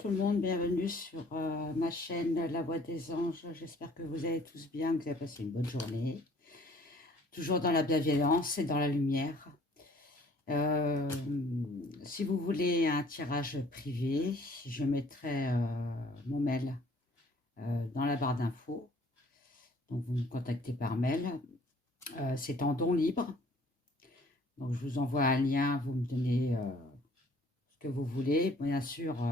tout le monde, bienvenue sur ma chaîne La Voix des Anges. J'espère que vous allez tous bien, que vous avez passé une bonne journée. Toujours dans la bienveillance et dans la lumière. Euh, Si vous voulez un tirage privé, je mettrai mon mail dans la barre d'infos. Donc vous me contactez par mail. C'est en don libre. Donc je vous envoie un lien, vous me donnez ce que vous voulez. Bien sûr,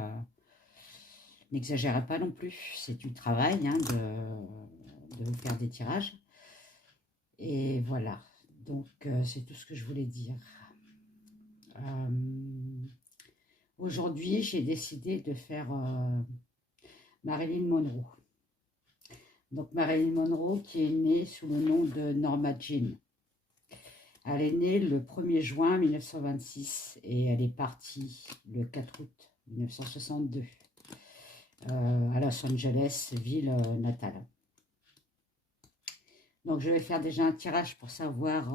n'exagérez pas non plus, c'est du travail hein, de vous faire des tirages. Et voilà, donc c'est tout ce que je voulais dire. Aujourd'hui, j'ai décidé de faire Marilyn Monroe. Donc Marilyn Monroe qui est née sous le nom de Norma Jean. Elle est née le 1er juin 1926 et elle est partie le 4 août 1962 à Los Angeles, ville natale. Donc je vais faire déjà un tirage pour savoir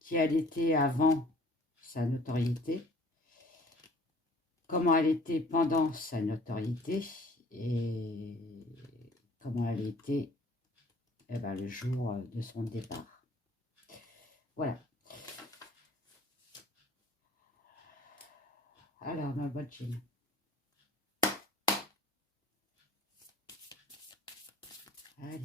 qui elle était avant sa notoriété, comment elle était pendant sa notoriété et comment elle était le jour de son départ. Voilà. Alors, dans le boîte jean. Allez.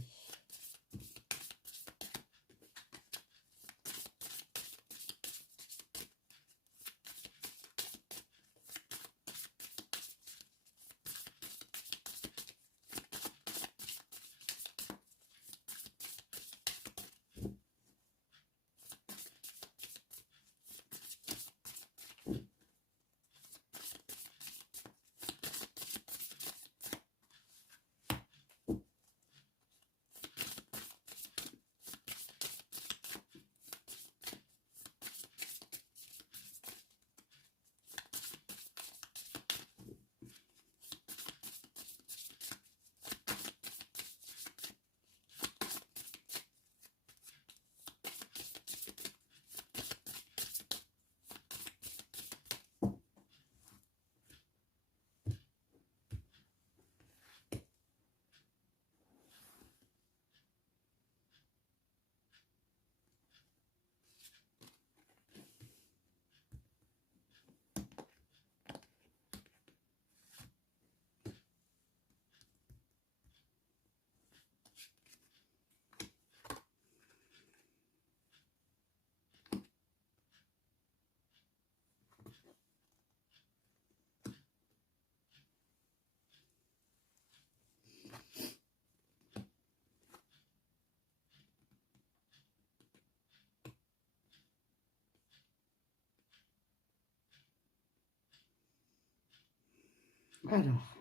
Alors,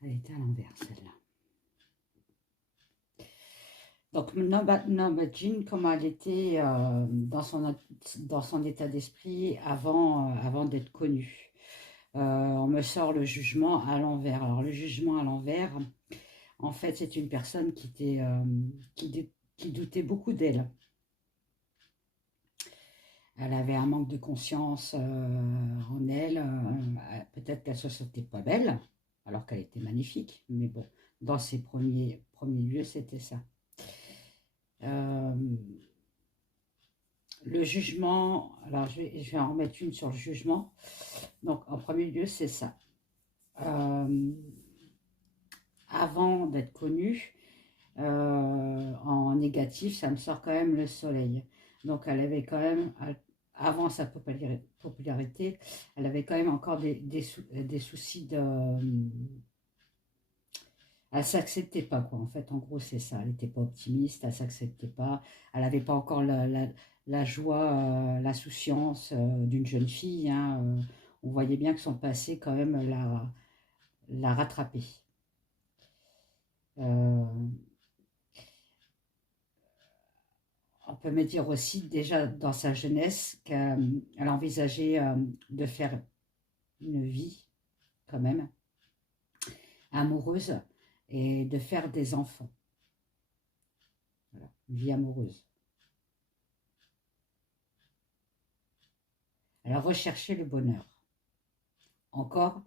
elle était à l'envers celle-là. Donc, Norma Jean, comment elle était dans son état d'esprit avant d'être connue. On me sort le jugement à l'envers. Alors, le jugement à l'envers, en fait, c'est une personne qui doutait beaucoup d'elle. Elle avait un manque de confiance en elle. Peut-être qu'elle ne se sentait pas belle, alors qu'elle était magnifique. Mais bon, dans ses premiers lieux, c'était ça. Le jugement, alors je vais en remettre une sur le jugement. Donc, en premier lieu, c'est ça. Avant d'être connue, en négatif, ça me sort quand même le soleil. Donc, elle avait quand même, avant sa popularité, elle avait quand même encore des soucis de... Elle s'acceptait pas, quoi. En fait, en gros, c'est ça. Elle n'était pas optimiste, elle s'acceptait pas. Elle n'avait pas encore la joie, l'insouciance d'une jeune fille. Hein. On voyait bien que son passé, quand même, l'a rattrapée. On peut me dire aussi, déjà dans sa jeunesse, qu'elle envisageait de faire une vie, quand même, amoureuse et de faire des enfants. Voilà, une vie amoureuse. Elle a recherché le bonheur. Encore,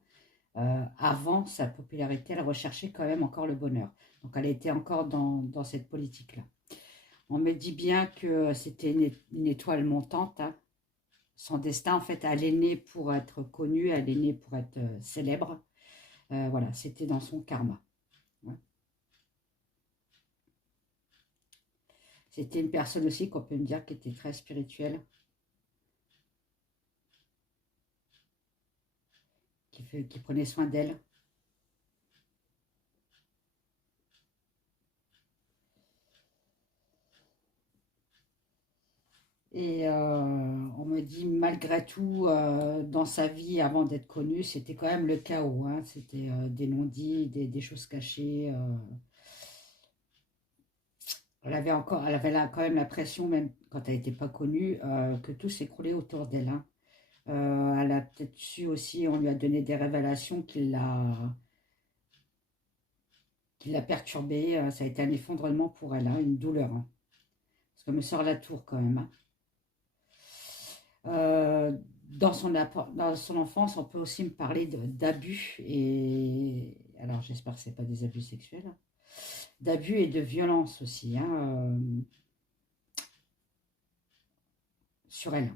avant sa popularité, elle recherchait quand même encore le bonheur. Donc elle était encore dans cette politique-là. On me dit bien que c'était une étoile montante, hein. Son destin, en fait, elle est née pour être connue, elle est née pour être célèbre. Voilà, c'était dans son karma. Ouais. C'était une personne aussi qu'on peut me dire qui était très spirituelle, qui prenait soin d'elle. Et on me dit, malgré tout, dans sa vie, avant d'être connue, c'était quand même le chaos, hein. C'était des non-dits, des choses cachées. Elle avait là quand même l'impression, même quand elle n'était pas connue, que tout s'écroulait autour d'elle, hein. Elle a peut-être su aussi, on lui a donné des révélations qui l'a perturbée. Ça a été un effondrement pour elle, hein, une douleur, hein. Parce qu'elle me sort la tour quand même, hein. Dans son enfance, on peut aussi me parler d'abus. Et alors, j'espère que ce n'est pas des abus sexuels, hein. D'abus et de violence aussi, hein, sur elle.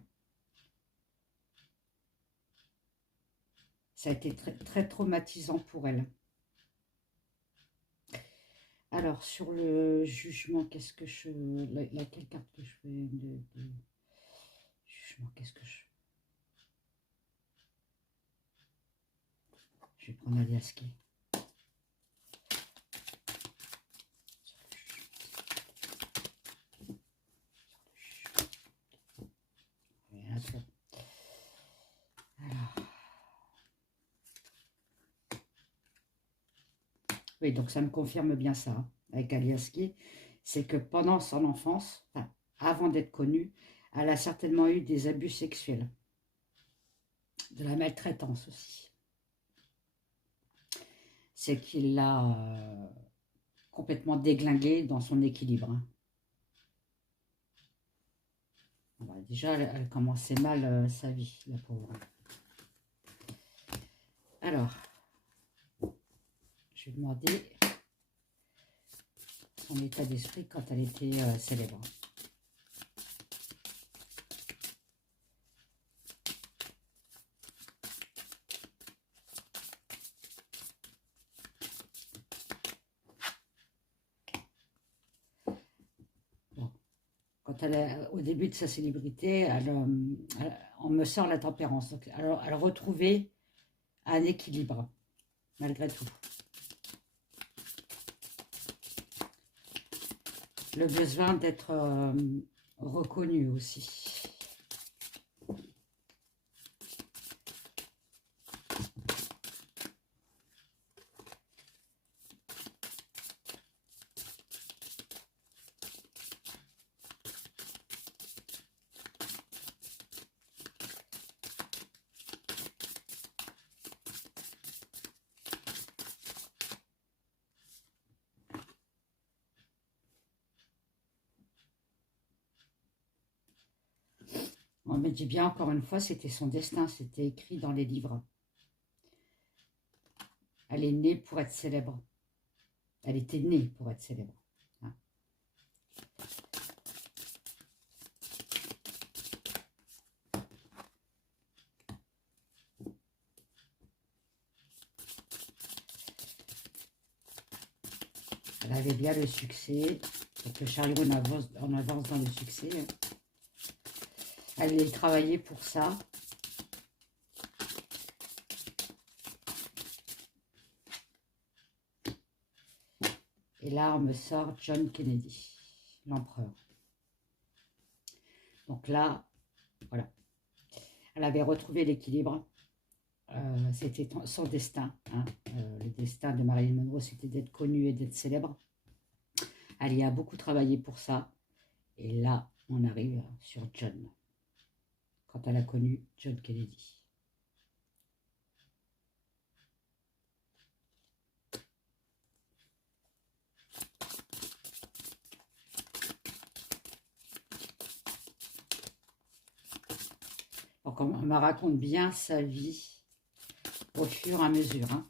Ça a été très, très traumatisant pour elle. Alors, sur le jugement, qu'est-ce que je... Laquelle carte que je fais de jugement, qu'est-ce que je... Je vais prendre Aliaski. Alors. Oui, donc ça me confirme bien ça, hein, avec Aliaski. C'est que pendant son enfance, enfin, avant d'être connue, elle a certainement eu des abus sexuels. De la maltraitance aussi. C'est qu'il l'a complètement déglinguée dans son équilibre, hein. Bon, déjà, elle commençait mal sa vie, la pauvre. Alors, je vais demander son état d'esprit quand elle était célèbre. Bon. Quand elle est au début de sa célébrité, on me sort la tempérance. Donc, alors, elle retrouvait un équilibre, malgré tout. Le besoin d'être reconnue aussi. On me dit bien, encore une fois, c'était son destin, c'était écrit dans les livres. Elle est née pour être célèbre. Elle était née pour être célèbre, hein. Elle avait bien le succès, donc le chariot en avance dans le succès. Elle allait travailler pour ça. Et là, on me sort John Kennedy, l'empereur. Donc là, voilà. Elle avait retrouvé l'équilibre. C'était son destin, hein. Le destin de Marilyn Monroe, c'était d'être connue et d'être célèbre. Elle y a beaucoup travaillé pour ça. Et là, on arrive sur John. Quand elle a connu John Kennedy. Donc elle me raconte bien sa vie au fur et à mesure. Hein.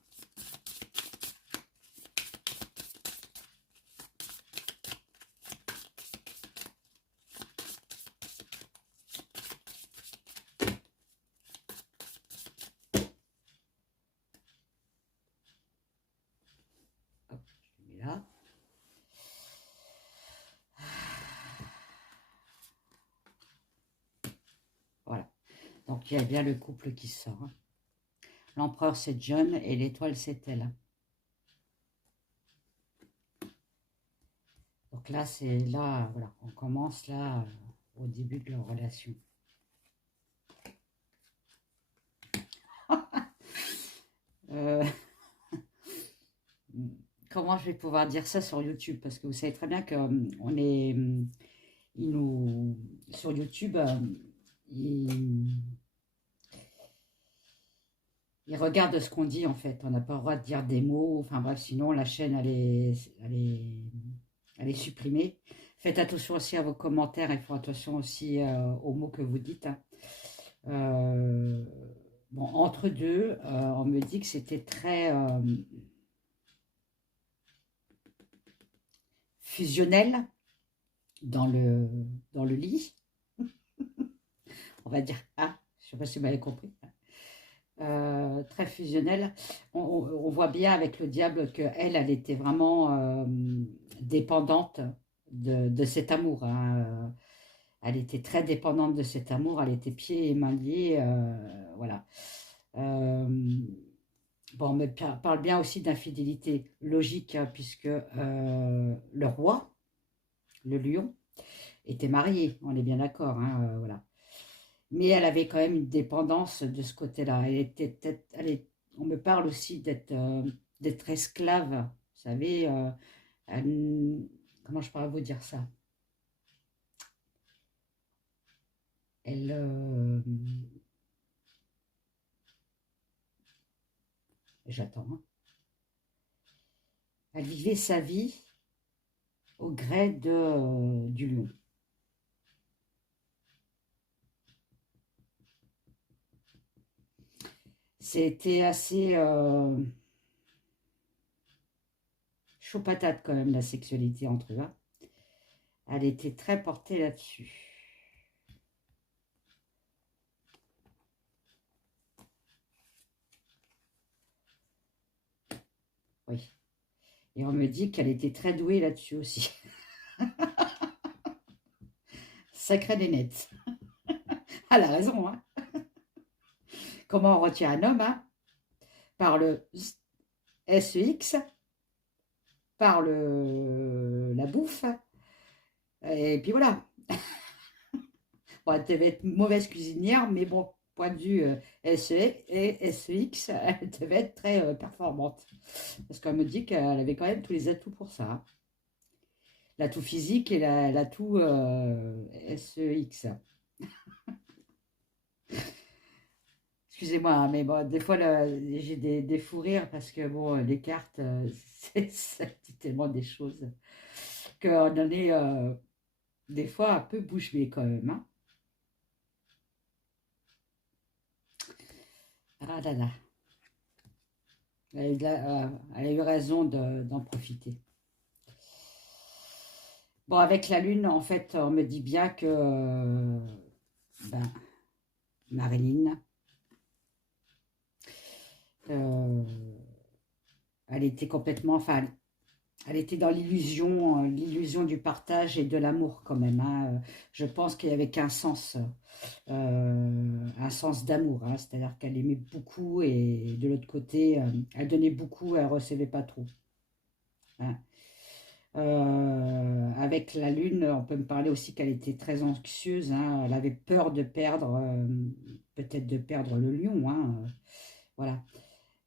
Hop, je le mets là. Voilà. Donc, il y a bien le couple qui sort. Hein. L'empereur, c'est John et l'étoile, c'est elle. Donc là, c'est là, voilà, on commence là au début de leur relation. Euh, comment je vais pouvoir dire ça sur YouTube? Parce que vous savez très bien qu'on est, sur YouTube, ils regardent ce qu'on dit en fait. On n'a pas le droit de dire des mots. Enfin bref, sinon la chaîne elle est supprimée. Faites attention aussi à vos commentaires. Il faut attention aussi aux mots que vous dites. Hein. Bon, entre deux, on me dit que c'était très fusionnel dans le lit. On va dire ah, je ne sais pas si vous m'avez compris. Très fusionnel. On voit bien avec le diable qu'elle, elle était vraiment dépendante de cet amour. Hein. Elle était très dépendante de cet amour. Elle était pieds et mains liés. Voilà. Bon, on me parle bien aussi d'infidélité logique, hein, puisque le roi, le lion, était marié. On est bien d'accord. Hein, voilà. Mais elle avait quand même une dépendance de ce côté-là. On me parle aussi d'être esclave. Vous savez, comment je pourrais vous dire ça? Elle, j'attends. Hein. Elle vivait sa vie au gré du lion. C'était assez chaud patate quand même la sexualité entre eux. Hein. Elle était très portée là-dessus. Oui. Et on me dit qu'elle était très douée là-dessus aussi. Sacrée des nets. Elle a raison. Hein. Comment on retient un homme hein? Par le SEX, par la bouffe. Et puis voilà. Bon, elle devait être mauvaise cuisinière, mais bon, point de vue SE et SEX, elle devait être très performante. Parce qu'elle me dit qu'elle avait quand même tous les atouts pour ça. Hein. L'atout physique et l'atout SEX. Excusez-moi, hein, mais bon, des fois, j'ai des fous rires parce que, bon, les cartes, ça dit tellement des choses qu'on en est, des fois, un peu bouche bée quand même. Hein. Ah là là. Elle a eu raison d'en profiter. Bon, avec la Lune, en fait, on me dit bien que ben, Marilyn, elle était complètement, enfin, elle était dans l'illusion du partage et de l'amour quand même. Hein. Je pense qu'il n'y avait qu'un sens, un sens d'amour. Hein. C'est-à-dire qu'elle aimait beaucoup et de l'autre côté, elle donnait beaucoup, elle ne recevait pas trop. Hein. Avec la Lune, on peut me parler aussi qu'elle était très anxieuse. Hein. Elle avait peur de perdre, peut-être de perdre le lion. Hein. Voilà.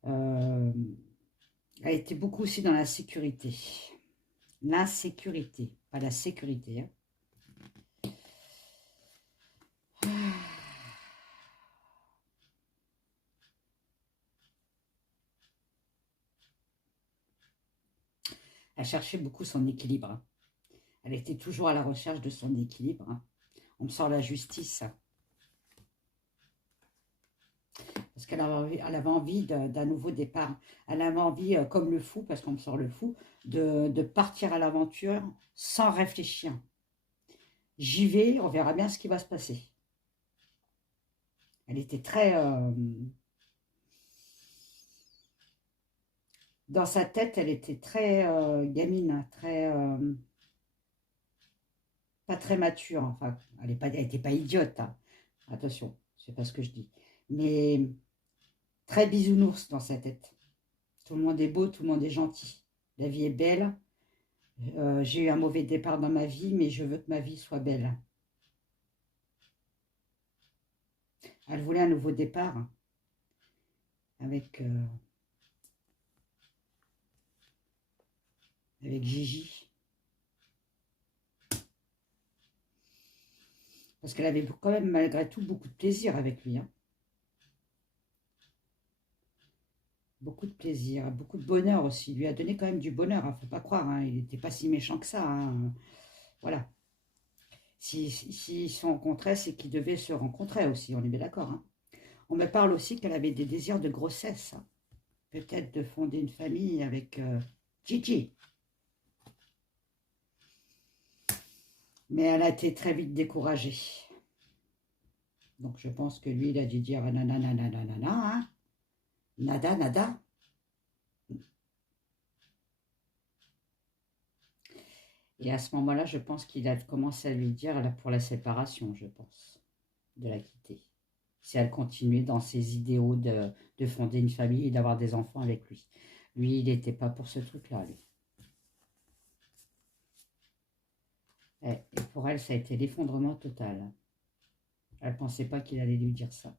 Euh, elle était beaucoup aussi dans la sécurité. L'insécurité, pas la sécurité. Hein. Elle cherchait beaucoup son équilibre. Hein. Elle était toujours à la recherche de son équilibre. Hein. On me sort la justice. Parce elle avait envie d'un nouveau départ. Elle avait envie, comme le fou, parce qu'on me sort le fou, de partir à l'aventure sans réfléchir. J'y vais, on verra bien ce qui va se passer. Elle était très... dans sa tête, elle était très gamine, très... pas très mature. Enfin, elle n'était pas idiote, hein. Attention, c'est pas ce que je dis. Mais très bisounours dans sa tête. Tout le monde est beau, tout le monde est gentil. La vie est belle. J'ai eu un mauvais départ dans ma vie, mais je veux que ma vie soit belle. Elle voulait un nouveau départ, hein, avec Gigi. Parce qu'elle avait quand même, malgré tout, beaucoup de plaisir avec lui, hein. Beaucoup de plaisir, beaucoup de bonheur aussi. Il lui a donné quand même du bonheur, hein, faut pas croire, hein. Il n'était pas si méchant que ça, hein. Voilà. S'ils se rencontraient, c'est qu'ils devaient se rencontrer aussi, on est bien d'accord, hein. On me parle aussi qu'elle avait des désirs de grossesse, hein. Peut-être de fonder une famille avec Gigi. Mais elle a été très vite découragée. Donc je pense que lui, il a dû dire nanana, hein. Nada, nada. Et à ce moment-là, je pense qu'il a commencé à lui dire là, pour la séparation, je pense, de la quitter. Si elle continuait dans ses idéaux de fonder une famille et d'avoir des enfants avec lui. Lui, il n'était pas pour ce truc-là, lui. Et pour elle, ça a été l'effondrement total. Elle ne pensait pas qu'il allait lui dire ça.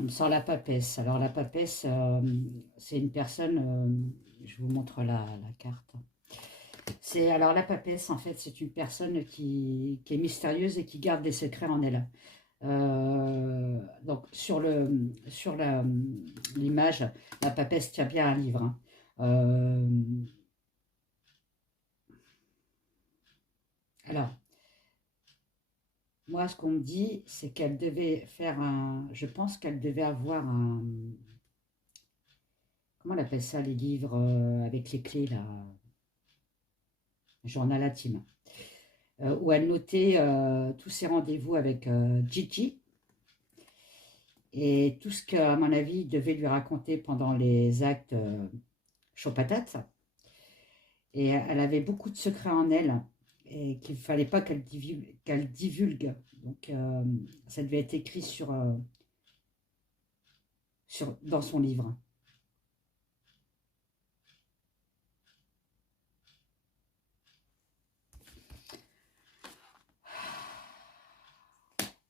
On me sort la papesse. Alors la papesse, c'est une personne, je vous montre la carte. Alors la papesse, en fait, c'est une personne qui est mystérieuse et qui garde des secrets en elle. Donc sur l'image, la papesse tient bien un livre, hein. Alors, moi, ce qu'on me dit, c'est qu'elle devait faire je pense qu'elle devait avoir un... Comment on appelle ça, les livres avec les clés, là? Journal intime. Où elle notait tous ses rendez-vous avec Gigi. Et tout ce qu'à mon avis, il devait lui raconter pendant les actes chaud patate. Et elle avait beaucoup de secrets en elle et qu'il ne fallait pas qu'elle divulgue. Donc, ça devait être écrit dans son livre.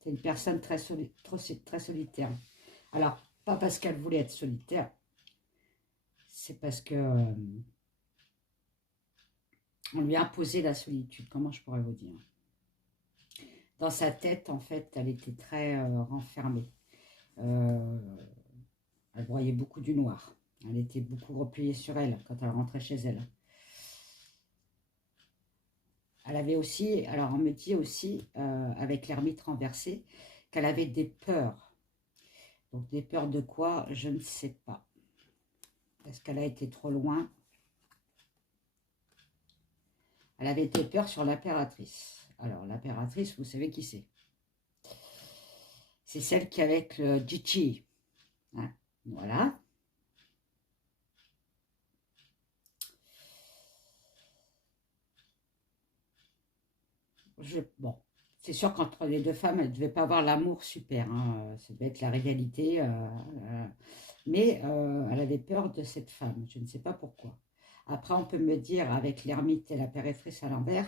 C'est une personne très solitaire. Alors, pas parce qu'elle voulait être solitaire, c'est parce que on lui a imposé la solitude. Comment je pourrais vous dire? Dans sa tête, en fait, elle était très renfermée. Elle voyait beaucoup du noir. Elle était beaucoup repliée sur elle quand elle rentrait chez elle. Elle avait aussi, alors on me dit aussi, avec l'ermite renversé, qu'elle avait des peurs. Donc des peurs de quoi? Je ne sais pas. Est-ce qu'elle a été trop loin? Elle avait été peur sur l'impératrice. Alors l'impératrice, vous savez qui c'est? C'est celle qui est avec le Gigi. Hein, voilà. Bon, c'est sûr qu'entre les deux femmes, elles ne devaient pas avoir l'amour super, hein. Ça devait être la rivalité. Mais elle avait peur de cette femme. Je ne sais pas pourquoi. Après, on peut me dire, avec l'ermite et la l'impératrice à l'envers,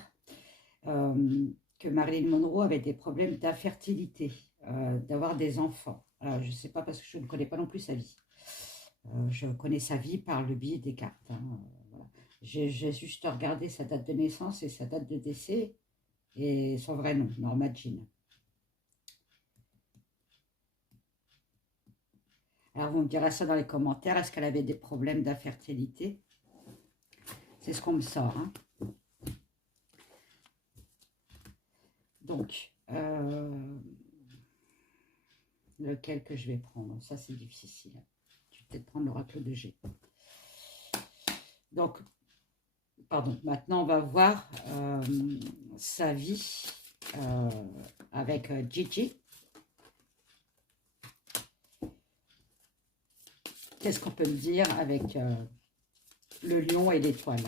que Marilyn Monroe avait des problèmes d'infertilité, d'avoir des enfants. Alors, je ne sais pas parce que je ne connais pas non plus sa vie. Je connais sa vie par le biais des cartes, hein. Voilà. J'ai juste regardé sa date de naissance et sa date de décès et son vrai nom, Norma Jean. Alors, vous me direz ça dans les commentaires. Est-ce qu'elle avait des problèmes d'infertilité? C'est ce qu'on me sort, hein. Donc, lequel que je vais prendre? Ça, c'est difficile. Je vais peut-être prendre l'oracle de G. Donc, pardon, maintenant, on va voir sa vie avec Gigi. Qu'est-ce qu'on peut me dire avec le lion et l'étoile?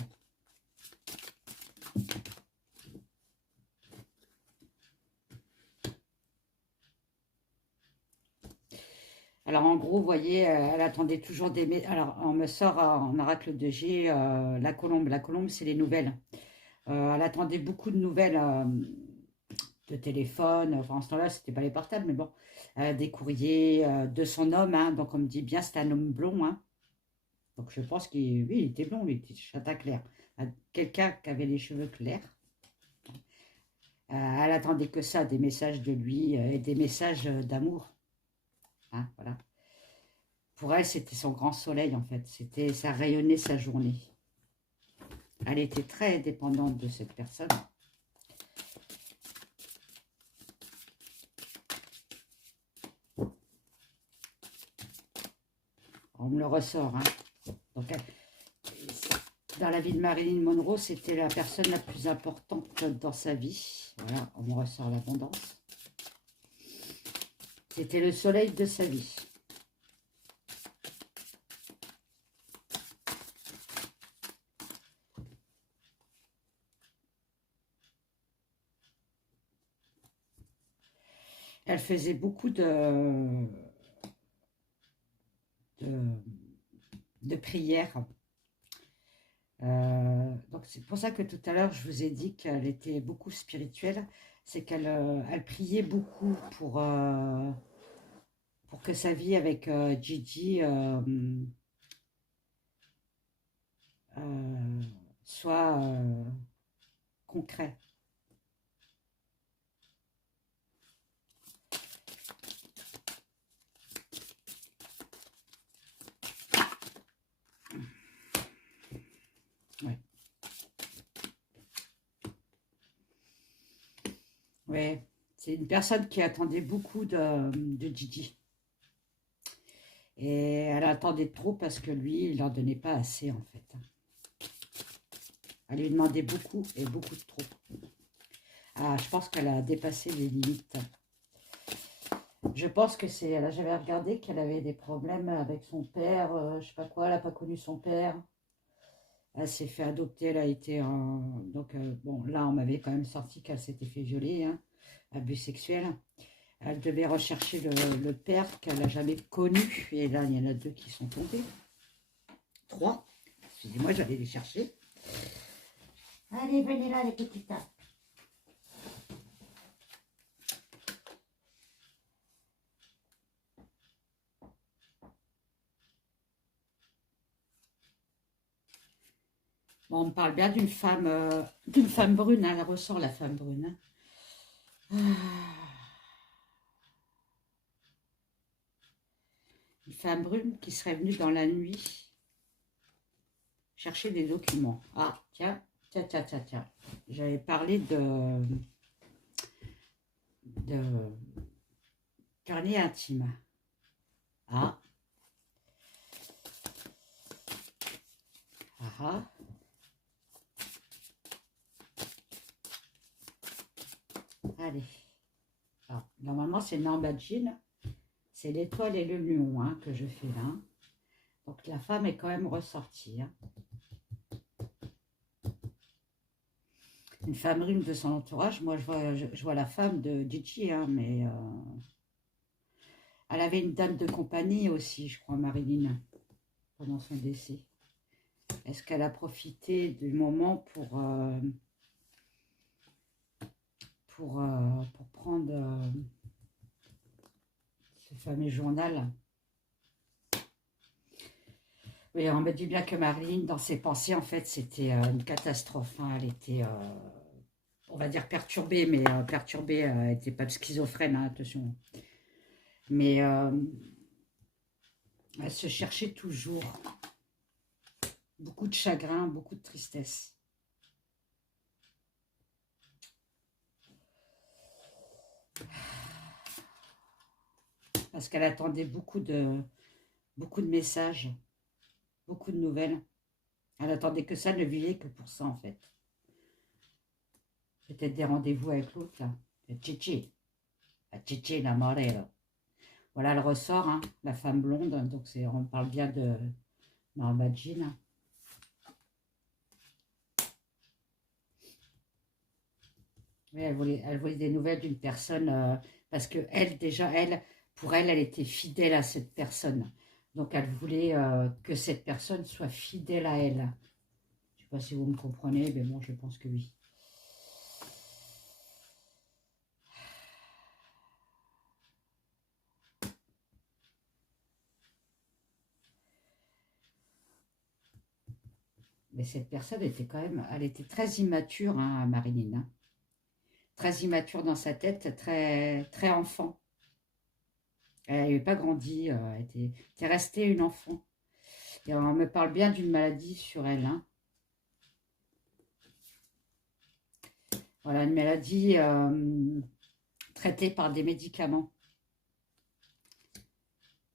Alors, en gros, vous voyez, elle attendait toujours des... Alors, on me sort en oracle de G la colombe. La colombe, c'est les nouvelles. Elle attendait beaucoup de nouvelles de téléphone. Enfin, en ce temps-là, c'était pas les portables, mais bon. Des courriers de son homme. Hein, donc, on me dit bien, c'est un homme blond. Hein. Donc, je pense qu'il oui, il était blond, il était châtain clair. Quelqu'un qui avait les cheveux clairs. Elle attendait que ça, des messages de lui et des messages d'amour. Hein, voilà. Pour elle, c'était son grand soleil, en fait. Ça rayonnait sa journée. Elle était très dépendante de cette personne. On me le ressort. Hein. Donc, dans la vie de Marilyn Monroe, c'était la personne la plus importante dans sa vie. Voilà, on me ressort l'abondance. C'était le soleil de sa vie. Elle faisait beaucoup de prières. Donc c'est pour ça que tout à l'heure, je vous ai dit qu'elle était beaucoup spirituelle. C'est qu'elle elle priait beaucoup pour que sa vie avec Gigi soit concret. Ouais. Ouais, c'est une personne qui attendait beaucoup de Gigi. Et elle attendait trop parce que lui, il n'en donnait pas assez en fait. Elle lui demandait beaucoup et beaucoup de trop. Ah, je pense qu'elle a dépassé les limites. Je pense que c'est... J'avais regardé qu'elle avait des problèmes avec son père, je sais pas quoi, elle n'a pas connu son père. Elle s'est fait adopter, elle a été en... Donc, bon, là, on m'avait quand même sorti qu'elle s'était fait violer, hein, abus sexuel. Elle devait rechercher le père qu'elle n'a jamais connu. Et là, il y en a 2 qui sont tombés. 3. Excusez-moi, j'allais les chercher. Allez, venez là, les petites. Bon, on me parle bien d'une femme brune. Hein, elle ressort la femme brune. Hein. Une femme brune qui serait venue dans la nuit chercher des documents. Ah, tiens. J'avais parlé de carnet intime. Ah. Ah. Allez. Alors, normalement, c'est Nambadjin. C'est l'étoile et le lion hein, que je fais là. Donc, la femme est quand même ressortie. Hein. Une femme brune de son entourage. Moi, je vois la femme de Gigi, hein, mais elle avait une dame de compagnie aussi, je crois, Marilyn, pendant son décès. Est-ce qu'elle a profité du moment pour prendre ce fameux journal? Oui, on me dit bien que Marilyn, dans ses pensées, en fait, c'était une catastrophe. Hein. Elle était, on va dire, perturbée, mais perturbée, elle n'était pas schizophrène, hein, attention. Mais elle se cherchait toujours. Beaucoup de chagrin, beaucoup de tristesse. parce qu'elle attendait beaucoup de messages, beaucoup de nouvelles. Elle attendait que ça, ne vivait que pour ça, en fait. Peut-être des rendez-vous avec l'autre, là. Chichi. La Chichi, la Morera. Voilà, elle ressort, hein, la femme blonde. Donc, on parle bien de Norma Jean. Oui, elle voulait des nouvelles d'une personne, parce que elle, déjà, pour elle, elle était fidèle à cette personne. Donc, elle voulait que cette personne soit fidèle à elle. Je ne sais pas si vous me comprenez, mais bon, je pense que oui. Mais cette personne était quand même, elle était très immature, hein, Marilyn. Hein. Très immature dans sa tête, très, très enfant. Elle n'avait pas grandi, était restée une enfant. Et on me parle bien d'une maladie sur elle. Hein. Voilà, une maladie traitée par des médicaments,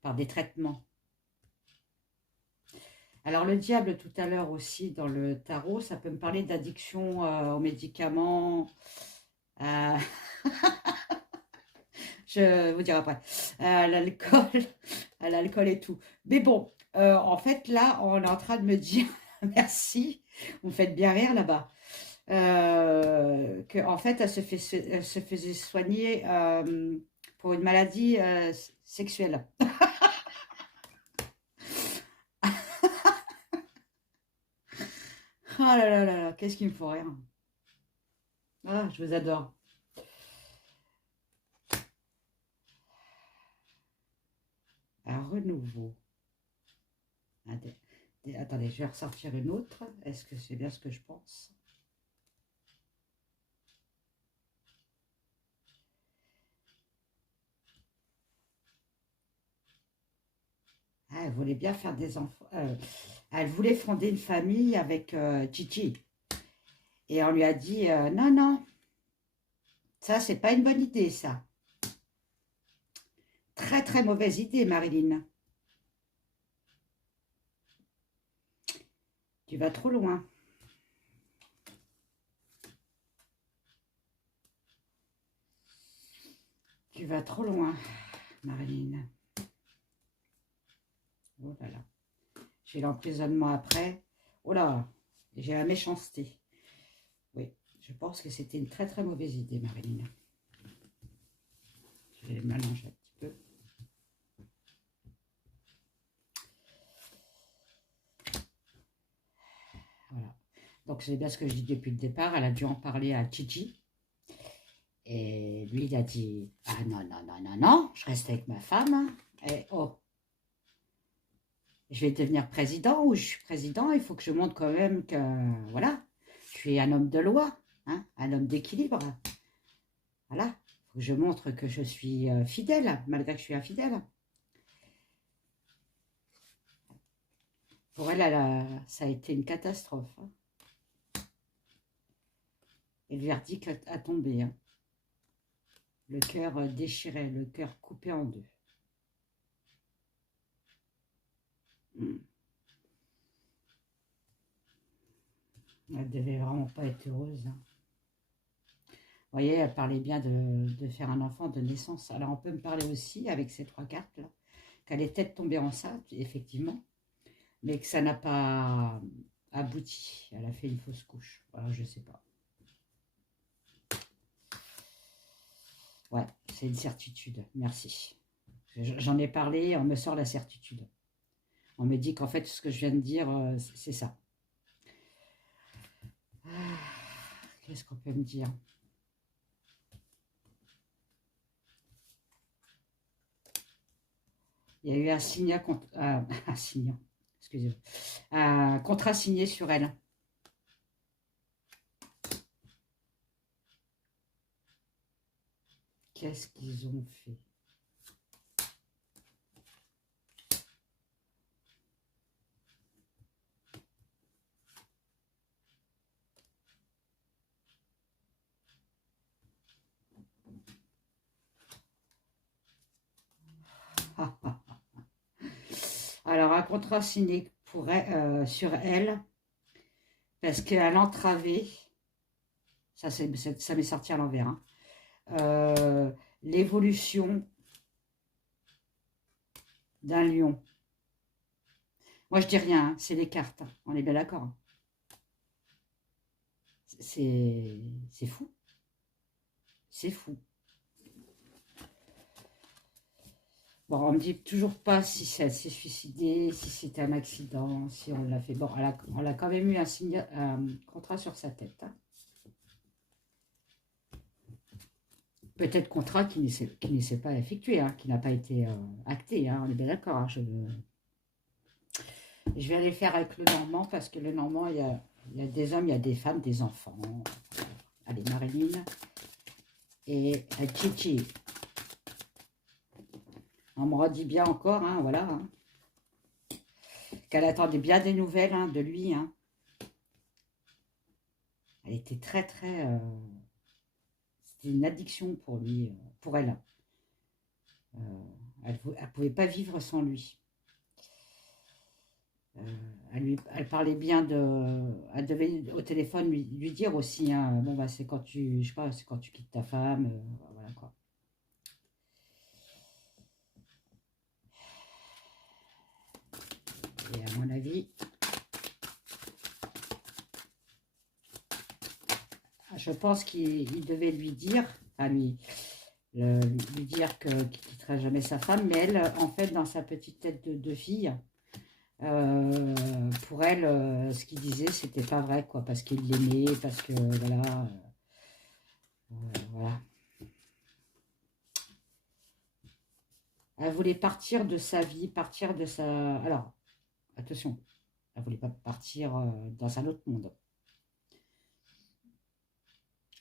par des traitements. Alors le diable tout à l'heure aussi dans le tarot, ça peut me parler d'addiction aux médicaments, à... je vous dirai après, à l'alcool, à l'alcool et tout. Mais bon, en fait là, on est en train de me dire, merci, vous me faites bien rire là-bas, qu'en fait elle se faisait soigner pour une maladie sexuelle. Oh là là là là, qu'est-ce qui me faut rire. Ah, je vous adore. Un renouveau. Attendez, je vais ressortir une autre. Est-ce que c'est bien ce que je pense? Ah, elle voulait bien faire des enfants. Elle voulait fonder une famille avec Chichi. Et on lui a dit, non, non, ça, c'est pas une bonne idée, ça. Très, très mauvaise idée, Marilyn. Tu vas trop loin. Tu vas trop loin, Marilyn. Oh là là. J'ai l'emprisonnement après. Oh là, j'ai la méchanceté. Oui, je pense que c'était une très très mauvaise idée, Marilyn. Je vais mélanger un petit peu. Voilà. Donc c'est bien ce que je dis depuis le départ. Elle a dû en parler à Chichi. Et lui, il a dit, ah non, non, non, non, non, je reste avec ma femme. Et oh, je vais devenir président ou je suis président, il faut que je montre quand même que, voilà, je suis un homme de loi, hein, un homme d'équilibre. Voilà, il faut que je montre que je suis fidèle, malgré que je suis infidèle. Pour elle, ça a été une catastrophe. Hein. Et le verdict a tombé. Hein. Le cœur déchiré, le cœur coupé en deux. Elle devait vraiment pas être heureuse. Hein. Vous voyez, elle parlait bien de faire un enfant de naissance. Alors, on peut me parler aussi, avec ces trois cartes-là, qu'elle est peut-être tombée enceinte, effectivement, mais que ça n'a pas abouti. Elle a fait une fausse couche. Voilà, je ne sais pas. Ouais, c'est une certitude. Merci. J'en ai parlé, on me sort la certitude. On me dit qu'en fait, ce que je viens de dire, c'est ça. Ah, qu'est-ce qu'on peut me dire? Il y a eu un signe contre... un signe, excusez-moi. Un contrat signé sur elle. Qu'est-ce qu'ils ont fait? Alors, un contrat signé pour sur elle, parce qu'elle entravait, ça m'est sorti à l'envers, hein, l'évolution d'un lion. Moi, je dis rien, hein, c'est les cartes, hein, on est bien d'accord. Hein. C'est fou, c'est fou. Bon, on me dit toujours pas si elle s'est suicidée, si c'était un accident, si on l'a fait. Bon, on a quand même eu un contrat sur sa tête. Hein. Peut-être contrat qui ne s'est pas effectué, hein, qui n'a pas été acté. Hein, on est bien d'accord. Hein, je vais aller faire avec le Normand parce que le Normand, il y a des hommes, il y a des femmes, des enfants. Allez, Marilyn et Chichi. On me redit bien encore, hein, voilà. Hein, qu'elle attendait bien des nouvelles hein, de lui. Hein. Elle était très, très... c'était une addiction pour lui, pour elle. Elle ne pouvait pas vivre sans lui. Elle parlait bien de... Elle devait au téléphone lui dire aussi, hein, bon, bah, c'est quand tu... Je sais pas, c'est quand tu quittes ta femme. Voilà, quoi. Et à mon avis... Je pense qu'il devait lui dire, enfin lui dire qu'il ne quitterait jamais sa femme, mais elle, en fait, dans sa petite tête de fille, pour elle, ce qu'il disait, c'était pas vrai, quoi, parce qu'il l'aimait, parce que, voilà, voilà. Elle voulait partir de sa vie, partir de sa... Alors, attention, elle voulait pas partir dans un autre monde.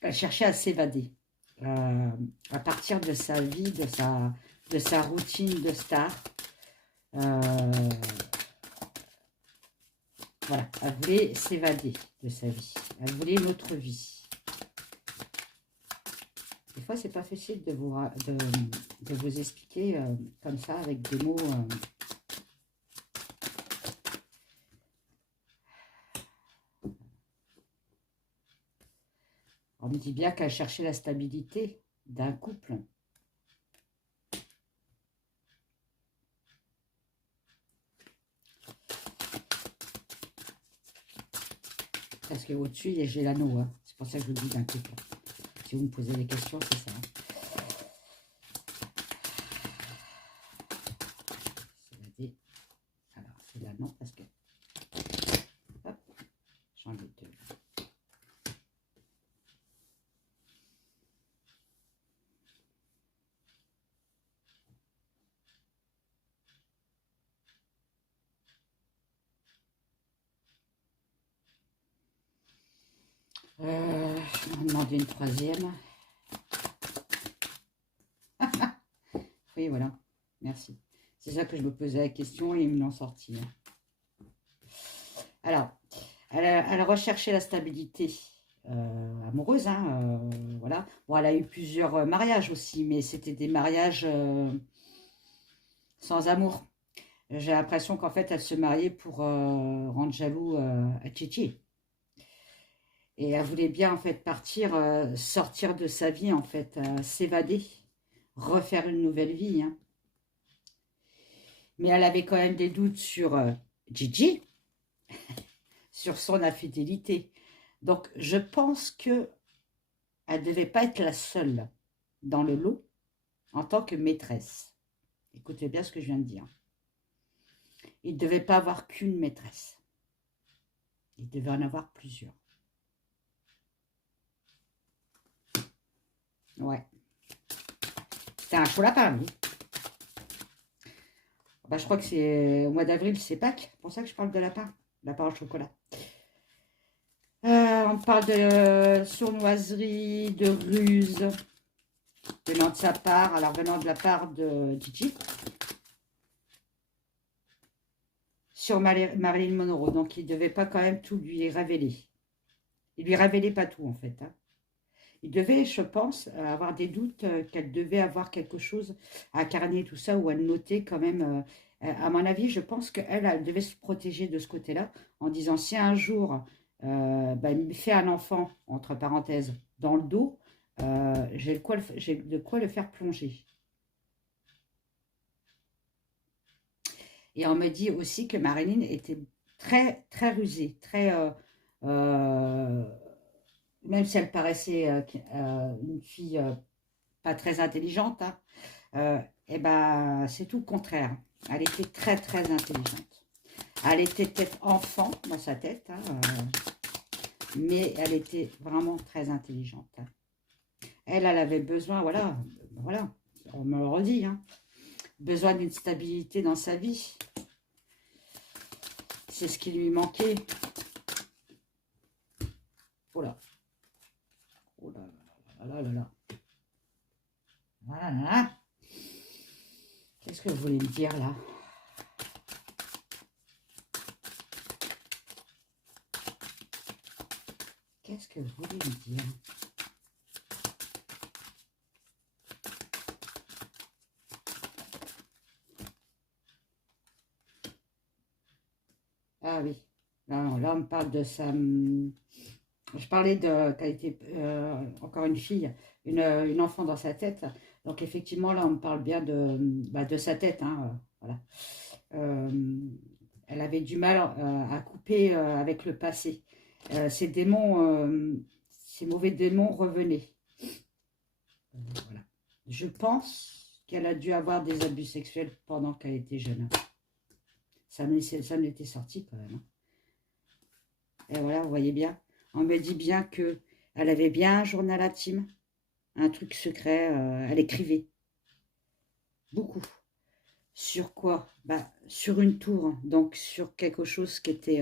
Elle cherchait à s'évader, à partir de sa vie, de sa routine de star. Voilà, elle voulait s'évader de sa vie. Elle voulait une autre vie. Des fois, c'est pas facile de vous expliquer comme ça, avec des mots... On me dit bien qu'elle cherchait la stabilité d'un couple. Parce qu'au-dessus, j'ai l'anneau. Hein. C'est pour ça que je vous dis d'un couple. Si vous me posez des questions, c'est ça. Alors, c'est l'anneau parce que... Hop, j'enlève deux. Je vais en demander une troisième. Oui, voilà. Merci. C'est ça que je me posais la question et ils me l'ont sorti. Alors, elle recherchait la stabilité amoureuse. Hein, voilà. Bon, elle a eu plusieurs mariages aussi, mais c'était des mariages sans amour. J'ai l'impression qu'en fait, elle se mariait pour rendre jaloux à Chichi. Et elle voulait bien en fait partir, sortir de sa vie en fait, s'évader, refaire une nouvelle vie. Hein. Mais elle avait quand même des doutes sur Gigi, sur son infidélité. Donc je pense que elle ne devait pas être la seule dans le lot en tant que maîtresse. Écoutez bien ce que je viens de dire. Il ne devait pas avoir qu'une maîtresse. Il devait en avoir plusieurs. Ouais. C'était un chaud lapin, oui. Bah, je crois que c'est au mois d'avril, c'est Pâques. C'est pour ça que je parle de lapin. Lapin au chocolat. On parle de sournoiserie, de ruse, venant de sa part, alors venant de la part de Gigi, sur Marilyn Monroe. Donc, il ne devait pas quand même tout lui révéler. Il lui révélait pas tout, en fait. Hein. Il devait, je pense, avoir des doutes qu'elle devait avoir quelque chose à incarner, tout ça, ou à noter quand même. À mon avis, je pense qu'elle, elle devait se protéger de ce côté-là, en disant, si un jour, il me fait un enfant, entre parenthèses, dans le dos, j'ai de quoi le faire plonger. Et on me dit aussi que Marilyn était très, très rusée, très... euh, même si elle paraissait une fille pas très intelligente, hein, et ben, c'est tout le contraire. Elle était très, très intelligente. Elle était peut-être enfant dans sa tête, hein, mais elle était vraiment très intelligente. Hein. Elle avait besoin, voilà, voilà, on me le redit, hein, besoin d'une stabilité dans sa vie. C'est ce qui lui manquait. Oh là, oh là là là là là. Voilà, là. Qu'est-ce que vous voulez me dire là? Qu'est-ce que vous voulez me dire? Ah oui. Non, là, on me parle de sa... Je parlais de qu'elle était encore une fille, une enfant dans sa tête. Donc effectivement, là, on me parle bien de sa tête. Hein, voilà. Euh, Elle avait du mal à couper avec le passé. Ces démons, ces mauvais démons revenaient. Voilà. Je pense qu'elle a dû avoir des abus sexuels pendant qu'elle était jeune. Ça m'était sorti quand même. Et voilà, vous voyez bien. On me dit bien que elle avait bien un journal intime, un truc secret. Elle écrivait beaucoup. Sur quoi? Sur une tour, donc sur quelque chose qui était...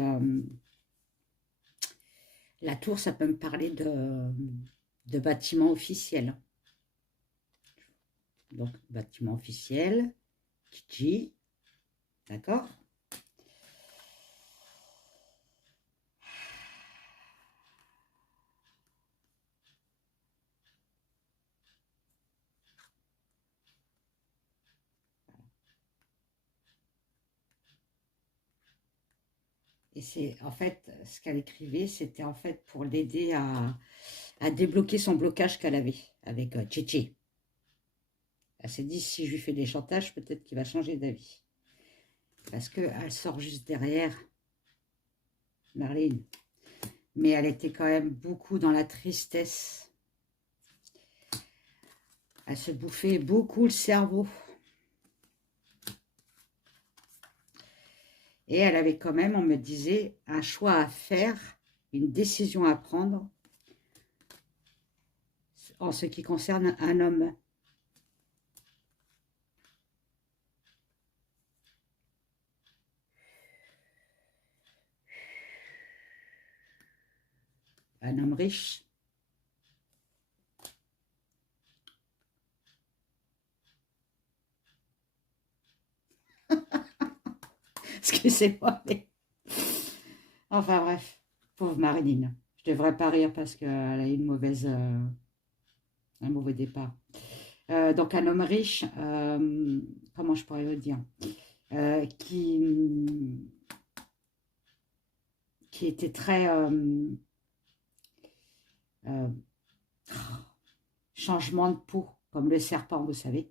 la tour, ça peut me parler de bâtiment officiel. Donc, bâtiment officiel, Kiji, d'accord? Et c'est en fait, ce qu'elle écrivait, c'était en fait pour l'aider à débloquer son blocage qu'elle avait avec Tchétché. Elle s'est dit, si je lui fais des chantages, peut-être qu'il va changer d'avis. Parce qu'elle sort juste derrière Marlene. Mais elle était quand même beaucoup dans la tristesse. Elle se bouffait beaucoup le cerveau. Et elle avait quand même, on me disait, un choix à faire, une décision à prendre en ce qui concerne un homme. Un homme riche. Excusez-moi, mais... Enfin bref, pauvre Marilyn. Je devrais pas rire parce qu'elle a eu un mauvais départ. Donc un homme riche, comment je pourrais le dire, qui était très euh, changement de peau, comme le serpent, vous savez.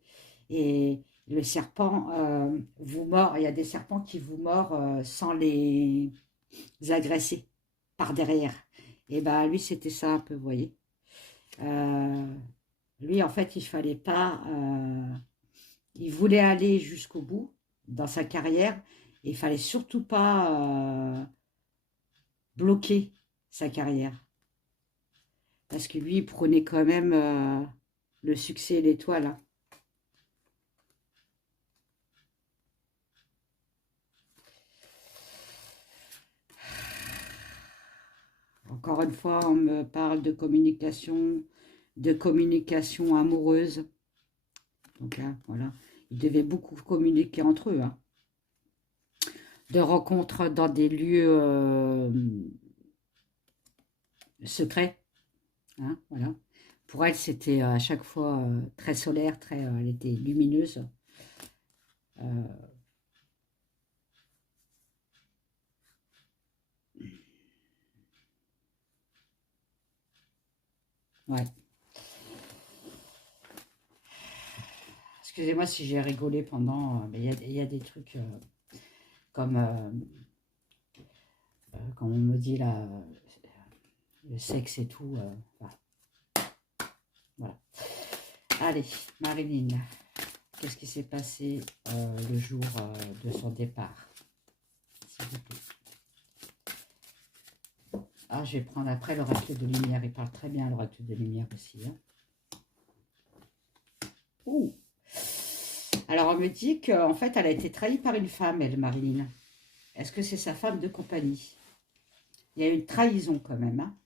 Et le serpent vous mord. Il y a des serpents qui vous mordent sans les agresser par derrière. Et ben lui, c'était ça un peu, vous voyez. Euh, Lui, en fait, il fallait pas. Il voulait aller jusqu'au bout dans sa carrière. Et il fallait surtout pas bloquer sa carrière. Parce que lui, il prenait quand même le succès et l'étoile. Hein. Encore une fois, on me parle de communication amoureuse. Donc là, voilà. Ils devaient beaucoup communiquer entre eux. Hein. De rencontres dans des lieux secrets. Hein, voilà. Pour elle, c'était à chaque fois très solaire, très, elle était lumineuse. Euh, ouais. Excusez-moi si j'ai rigolé pendant, mais il y a des trucs comme, comme on me dit là, le sexe et tout. Voilà. Voilà. Allez, Marilyn, qu'est-ce qui s'est passé le jour de son départ, s'il vous plaît? Ah, je vais prendre après l'oracle de lumière. Il parle très bien, l'oracle de lumière aussi. Hein. Ouh. Alors, on me dit qu'en fait, elle a été trahie par une femme, elle, Marilyn. Est-ce que c'est sa femme de compagnie? Il y a eu une trahison quand même. Hein.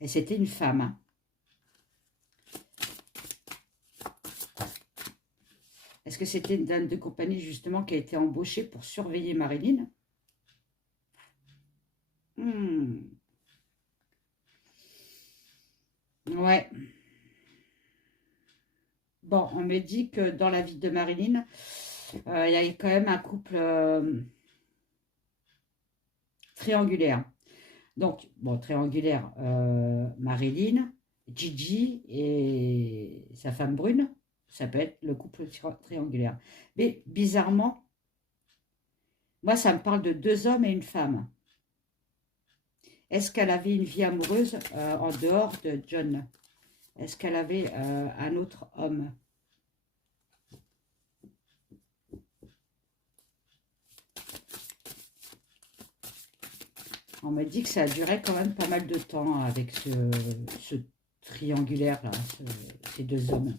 Et c'était une femme. Hein. Est-ce que c'était une dame de compagnie, justement, qui a été embauchée pour surveiller Marilyn? Ouais. Bon, on me dit que dans la vie de Marilyn, il y a quand même un couple triangulaire. Donc, bon, triangulaire, Marilyn, Gigi et sa femme brune, ça peut être le couple triangulaire. Mais bizarrement, moi, ça me parle de deux hommes et une femme. Est-ce qu'elle avait une vie amoureuse en dehors de John? Est-ce qu'elle avait un autre homme? On me dit que ça a duré quand même pas mal de temps avec ce triangulaire, là, ces deux hommes.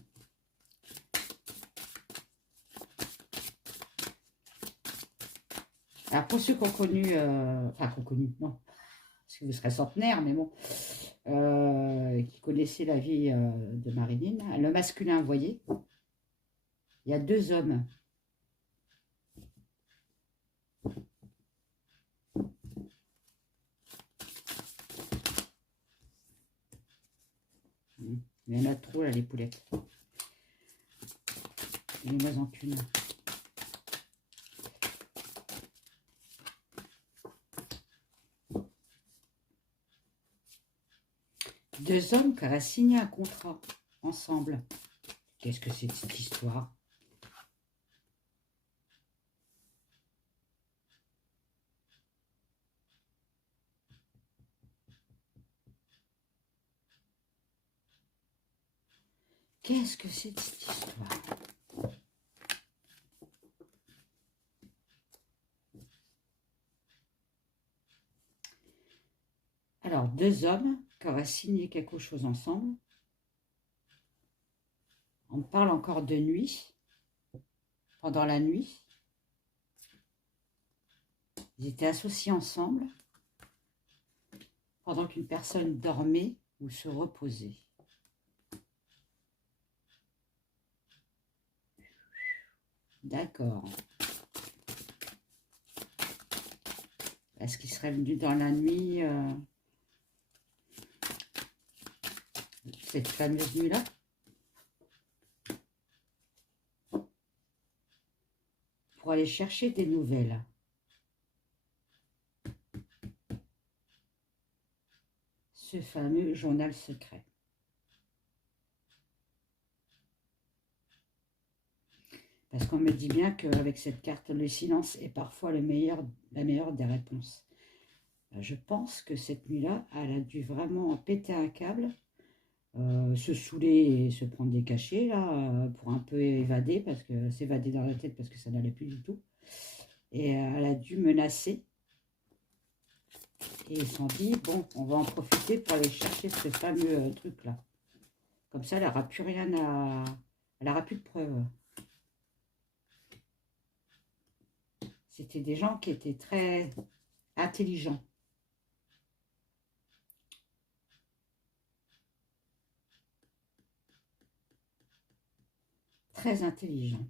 Alors pour ceux qui ont connu, enfin qui ont connu, non, parce que vous serez centenaire, mais bon, qui connaissaient la vie de Marilyn, le masculin, vous voyez, il y a deux hommes. Il y en a trop là, les poulettes. Il y en a en qu'une. Deux hommes qui auraient signé un contrat ensemble. Qu'est-ce que c'est que cette histoire? Qu'est-ce que c'est que cette histoire? Alors, deux hommes qui auraient signé quelque chose ensemble. On parle encore de nuit, pendant la nuit. Ils étaient associés ensemble pendant qu'une personne dormait ou se reposait. D'accord. Est-ce qu'il serait venu dans la nuit, cette fameuse nuit-là? Pour aller chercher des nouvelles. Ce fameux journal secret. Parce qu'on me dit bien qu'avec cette carte, le silence est parfois la meilleure des réponses. Je pense que cette nuit-là, elle a dû vraiment péter un câble, se saouler et se prendre des cachets, là, pour un peu évader, parce que s'évader dans la tête, parce que ça n'allait plus du tout. Et elle a dû menacer. Et ils se sont dit, bon, on va en profiter pour aller chercher ce fameux truc-là. Comme ça, elle n'aura plus rien à... Elle n'aura plus de preuves. C'était des gens qui étaient très intelligents. Très intelligents.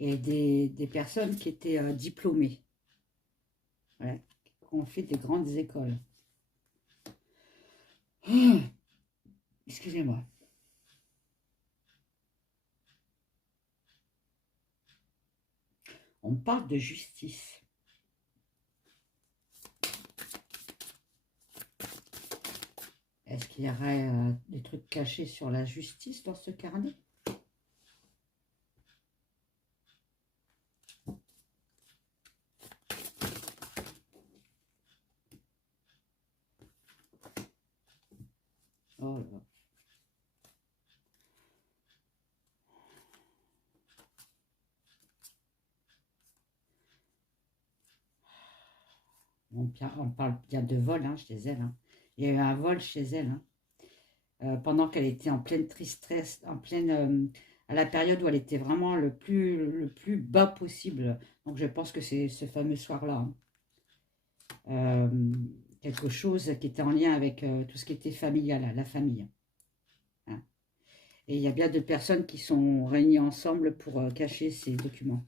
Et des personnes qui étaient diplômées. Voilà. qu'on fait des grandes écoles. Excusez-moi. On parle de justice. Est-ce qu'il y aurait des trucs cachés sur la justice dans ce carnet? Oh là. On parle bien de vol chez elle. Hein. Il y a eu un vol chez elle. Hein. Pendant qu'elle était en pleine tristesse, à la période où elle était vraiment le plus bas possible. Donc je pense que c'est ce fameux soir-là. Hein. Quelque chose qui était en lien avec tout ce qui était familial, la famille. Hein. Et il y a bien deux personnes qui sont réunies ensemble pour cacher ces documents.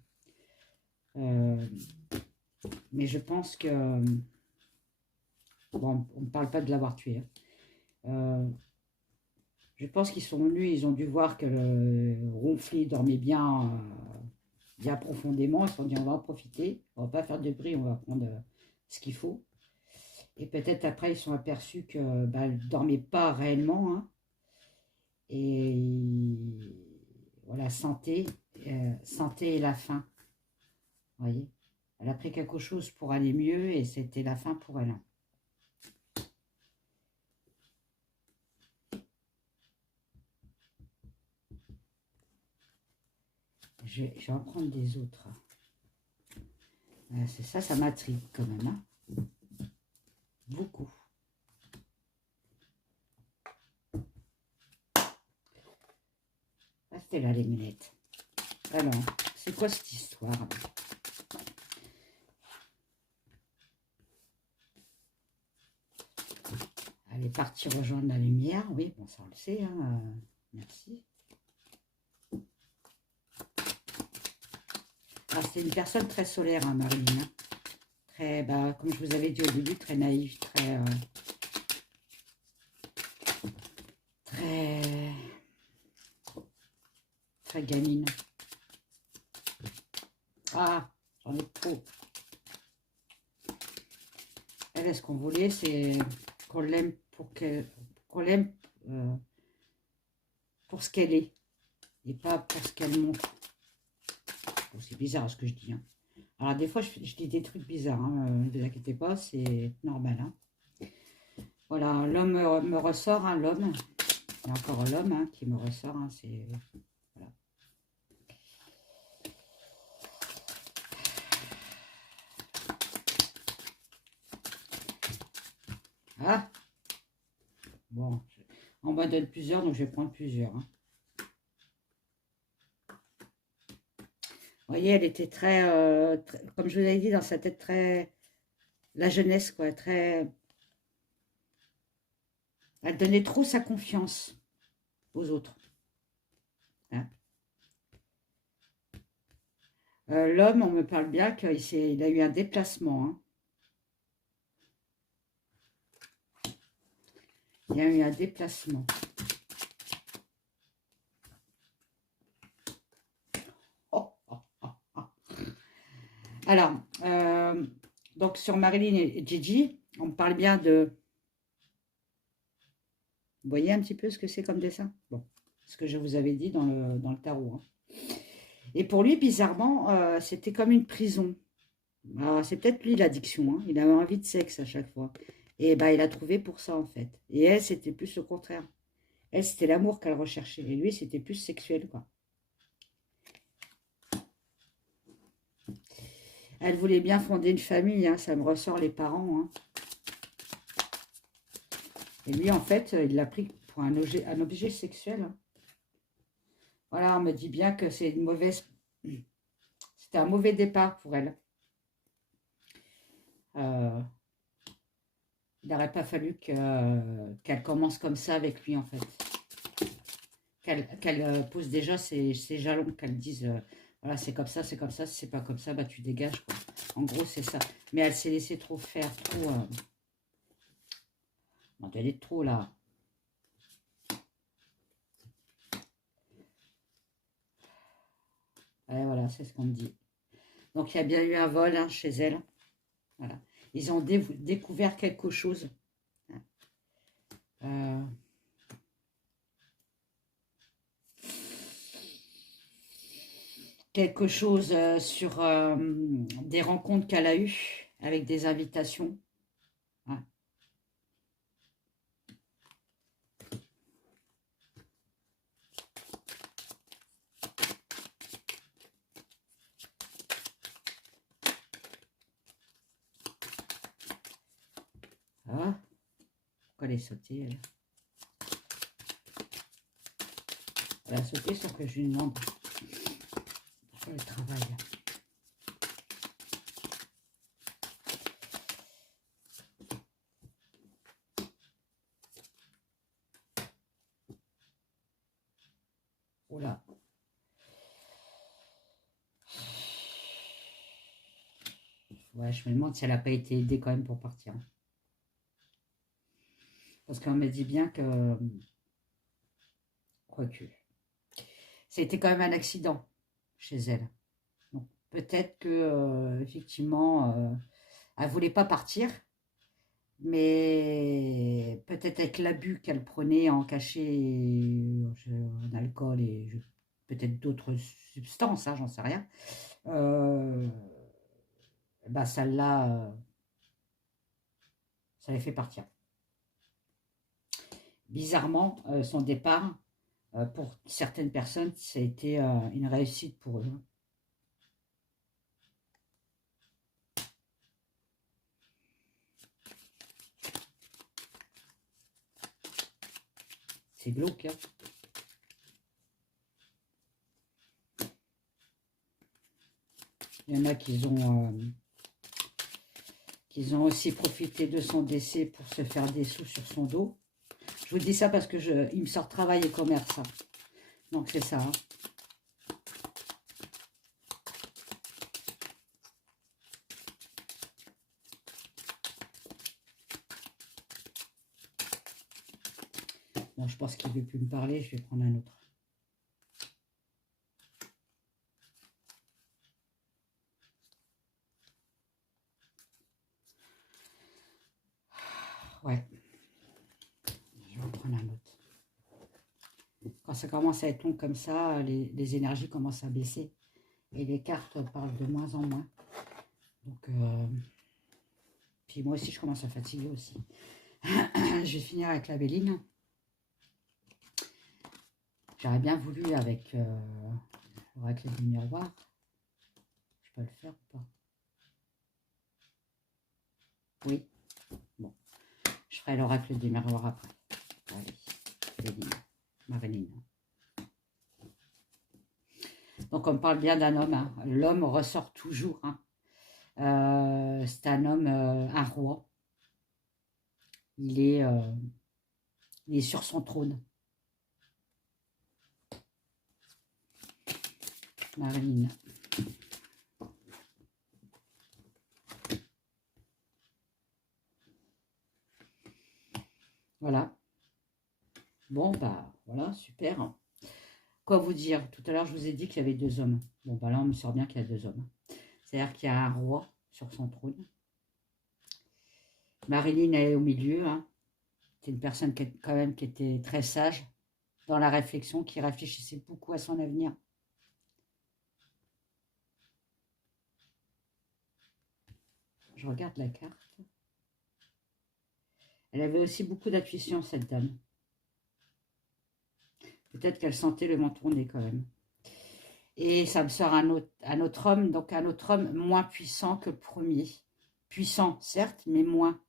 Mais je pense que... Bon, on ne parle pas de l'avoir tué. Hein. Je pense qu'ils sont venus, ils ont dû voir que le Ronfly dormait bien, bien profondément. Ils se sont dit, on va en profiter. On ne va pas faire de bruit, on va prendre ce qu'il faut. Et peut-être après, ils sont aperçus qu'elle ne dormait pas réellement. Hein. Et voilà, santé et la faim. Vous voyez, elle a pris quelque chose pour aller mieux et c'était la fin pour elle. Je vais en prendre des autres. C'est ça, ça m'intrigue quand même. Hein. Beaucoup. Restez là les minettes. Alors, c'est quoi cette histoire? Elle est partie rejoindre la lumière. Oui, bon, ça on le sait. Hein. Merci. Ah, c'est une personne très solaire, hein, Marilyn. Hein. Très, comme je vous avais dit au début, très naïve, très gamine. Ah, j'en ai trop. Elle, est-ce qu'on voulait, c'est qu'on l'aime qu'on l'aime pour ce qu'elle est et pas pour ce qu'elle montre. Bon, c'est bizarre ce que je dis. Hein. Alors des fois, je dis des trucs bizarres. Hein, ne vous inquiétez pas, c'est normal. Hein. Voilà, l'homme me ressort, hein, l'homme. Il y a encore l'homme hein, qui me ressort. Hein, c'est voilà. Ah. Bon, on m'a donné plusieurs, donc je vais prendre plusieurs. Hein. Vous voyez, elle était très, comme je vous avais dit, dans sa tête, très... La jeunesse, quoi, très... Elle donnait trop sa confiance aux autres. Hein. L'homme, on me parle bien qu'il a eu un déplacement. Hein. Il y a eu un déplacement. Alors, donc sur Marilyn et Gigi, on me parle bien de... Vous voyez un petit peu ce que c'est comme dessin? Bon, ce que je vous avais dit dans le tarot. Hein. Et pour lui, bizarrement, c'était comme une prison. C'est peut-être lui l'addiction. Hein. Il avait envie de sexe à chaque fois. Et il a trouvé pour ça, en fait. Et elle, c'était plus le contraire. Elle, c'était l'amour qu'elle recherchait. Et lui, c'était plus sexuel, quoi. Elle voulait bien fonder une famille. Hein. Ça me ressort les parents. Hein. Et lui, en fait, il l'a pris pour un objet sexuel. Hein. Voilà, on me dit bien que c'est une mauvaise... C'était un mauvais départ pour elle. Il n'aurait pas fallu qu'elle commence comme ça avec lui, en fait. Qu'elle pose déjà ses jalons, qu'elle dise, voilà, c'est comme ça, si c'est pas comme ça, tu dégages, quoi. En gros, c'est ça. Mais elle s'est laissée trop faire, trop... Non, elle est trop là. Ouais, voilà, c'est ce qu'on me dit. Donc, il y a bien eu un vol hein, chez elle. Voilà. Ils ont découvert quelque chose. Euh, quelque chose sur des rencontres qu'elle a eues avec des invitations. Ouais. Ah, pourquoi elle est sautée elle? Elle a sauté sans que je lui demande. Pourquoi elle travaille? Oh là. Ouais, je me demande si elle n'a pas été aidée quand même pour partir. Parce qu'on me dit bien que... Quoique. C'était quand même un accident chez elle. Donc peut-être que, effectivement, elle ne voulait pas partir. Mais peut-être avec l'abus qu'elle prenait en cachet en alcool et peut-être d'autres substances, hein, j'en sais rien, bah ça l'a fait partir. Bizarrement, son départ, pour certaines personnes, ça a été une réussite pour eux. C'est glauque, hein. Il y en a qui ont aussi profité de son décès pour se faire des sous sur son dos. Je vous dis ça parce que il me sort travail et commerce. Hein. Donc c'est ça. Hein. Bon, je pense qu'il ne veut plus me parler. Je vais prendre un autre. Ouais. Je vais en prendre un autre. Quand ça commence à être long comme ça, les énergies commencent à baisser. Et les cartes parlent de moins en moins. Donc, puis moi aussi, je commence à fatiguer aussi. Je vais finir avec la Béline. J'aurais bien voulu avec l'oracle du miroir. Je peux le faire ou pas? Oui. Bon. Je ferai l'oracle du miroir après. Allez, Béline. Marilyn. Donc, on parle bien d'un homme. Hein. L'homme ressort toujours. Hein. C'est un homme, un roi. Il est sur son trône. Marilyn. Voilà. Bon, bah, voilà, super. Quoi vous dire? Tout à l'heure, je vous ai dit qu'il y avait deux hommes. Bon, bah là, on me sort bien qu'il y a deux hommes. C'est-à-dire qu'il y a un roi sur son trône. Marilyn, elle est au milieu. Hein. C'est une personne quand même qui était très sage dans la réflexion, qui réfléchissait beaucoup à son avenir. Je regarde la carte. Elle avait aussi beaucoup d'intuition, cette dame. Peut-être qu'elle sentait le vent tourner quand même. Et ça me sort un autre homme, donc un autre homme moins puissant que le premier. Puissant, certes, mais moins.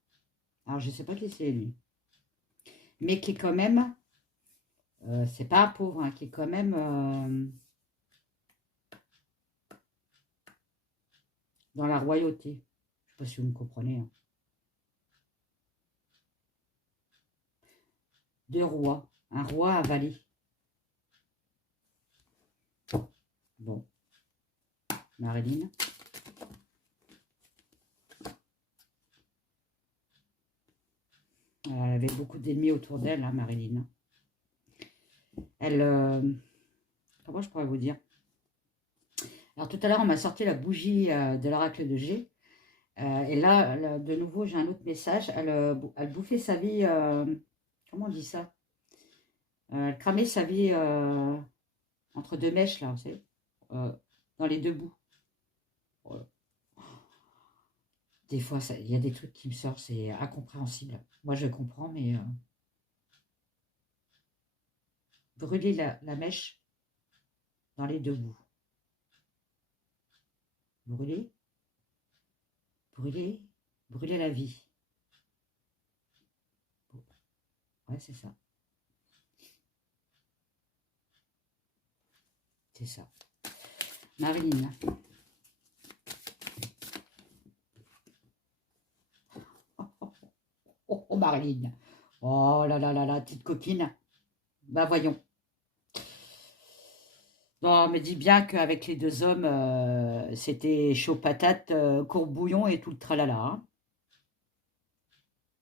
Alors, je ne sais pas qui c'est, lui. Mais qui est quand même, c'est pas un pauvre, hein, qui est quand même dans la royauté. Je ne sais pas si vous me comprenez. Hein. Deux rois. Un roi, un valet. Bon. Marilyn. Elle avait beaucoup d'ennemis autour d'elle, hein, Marilyn. Elle... comment je pourrais vous dire? Alors tout à l'heure, on m'a sorti la bougie de l'oracle de G. Et là, de nouveau, j'ai un autre message. Elle bouffait sa vie... comment on dit ça? Elle cramait sa vie entre deux mèches, là, vous savez, dans les deux bouts. Voilà. Des fois, il y a des trucs qui me sortent, c'est incompréhensible. Moi, je comprends, mais... brûler la mèche dans les deux bouts. Brûler, brûler, brûler la vie. Ouais, c'est ça. C'est ça. Marilyn. Oh, Marilyn. Oh là là là là, petite coquine. Bah voyons. Non, mais dis bien qu'avec les deux hommes, c'était chaud patate, courbe bouillon et tout le tralala. Hein.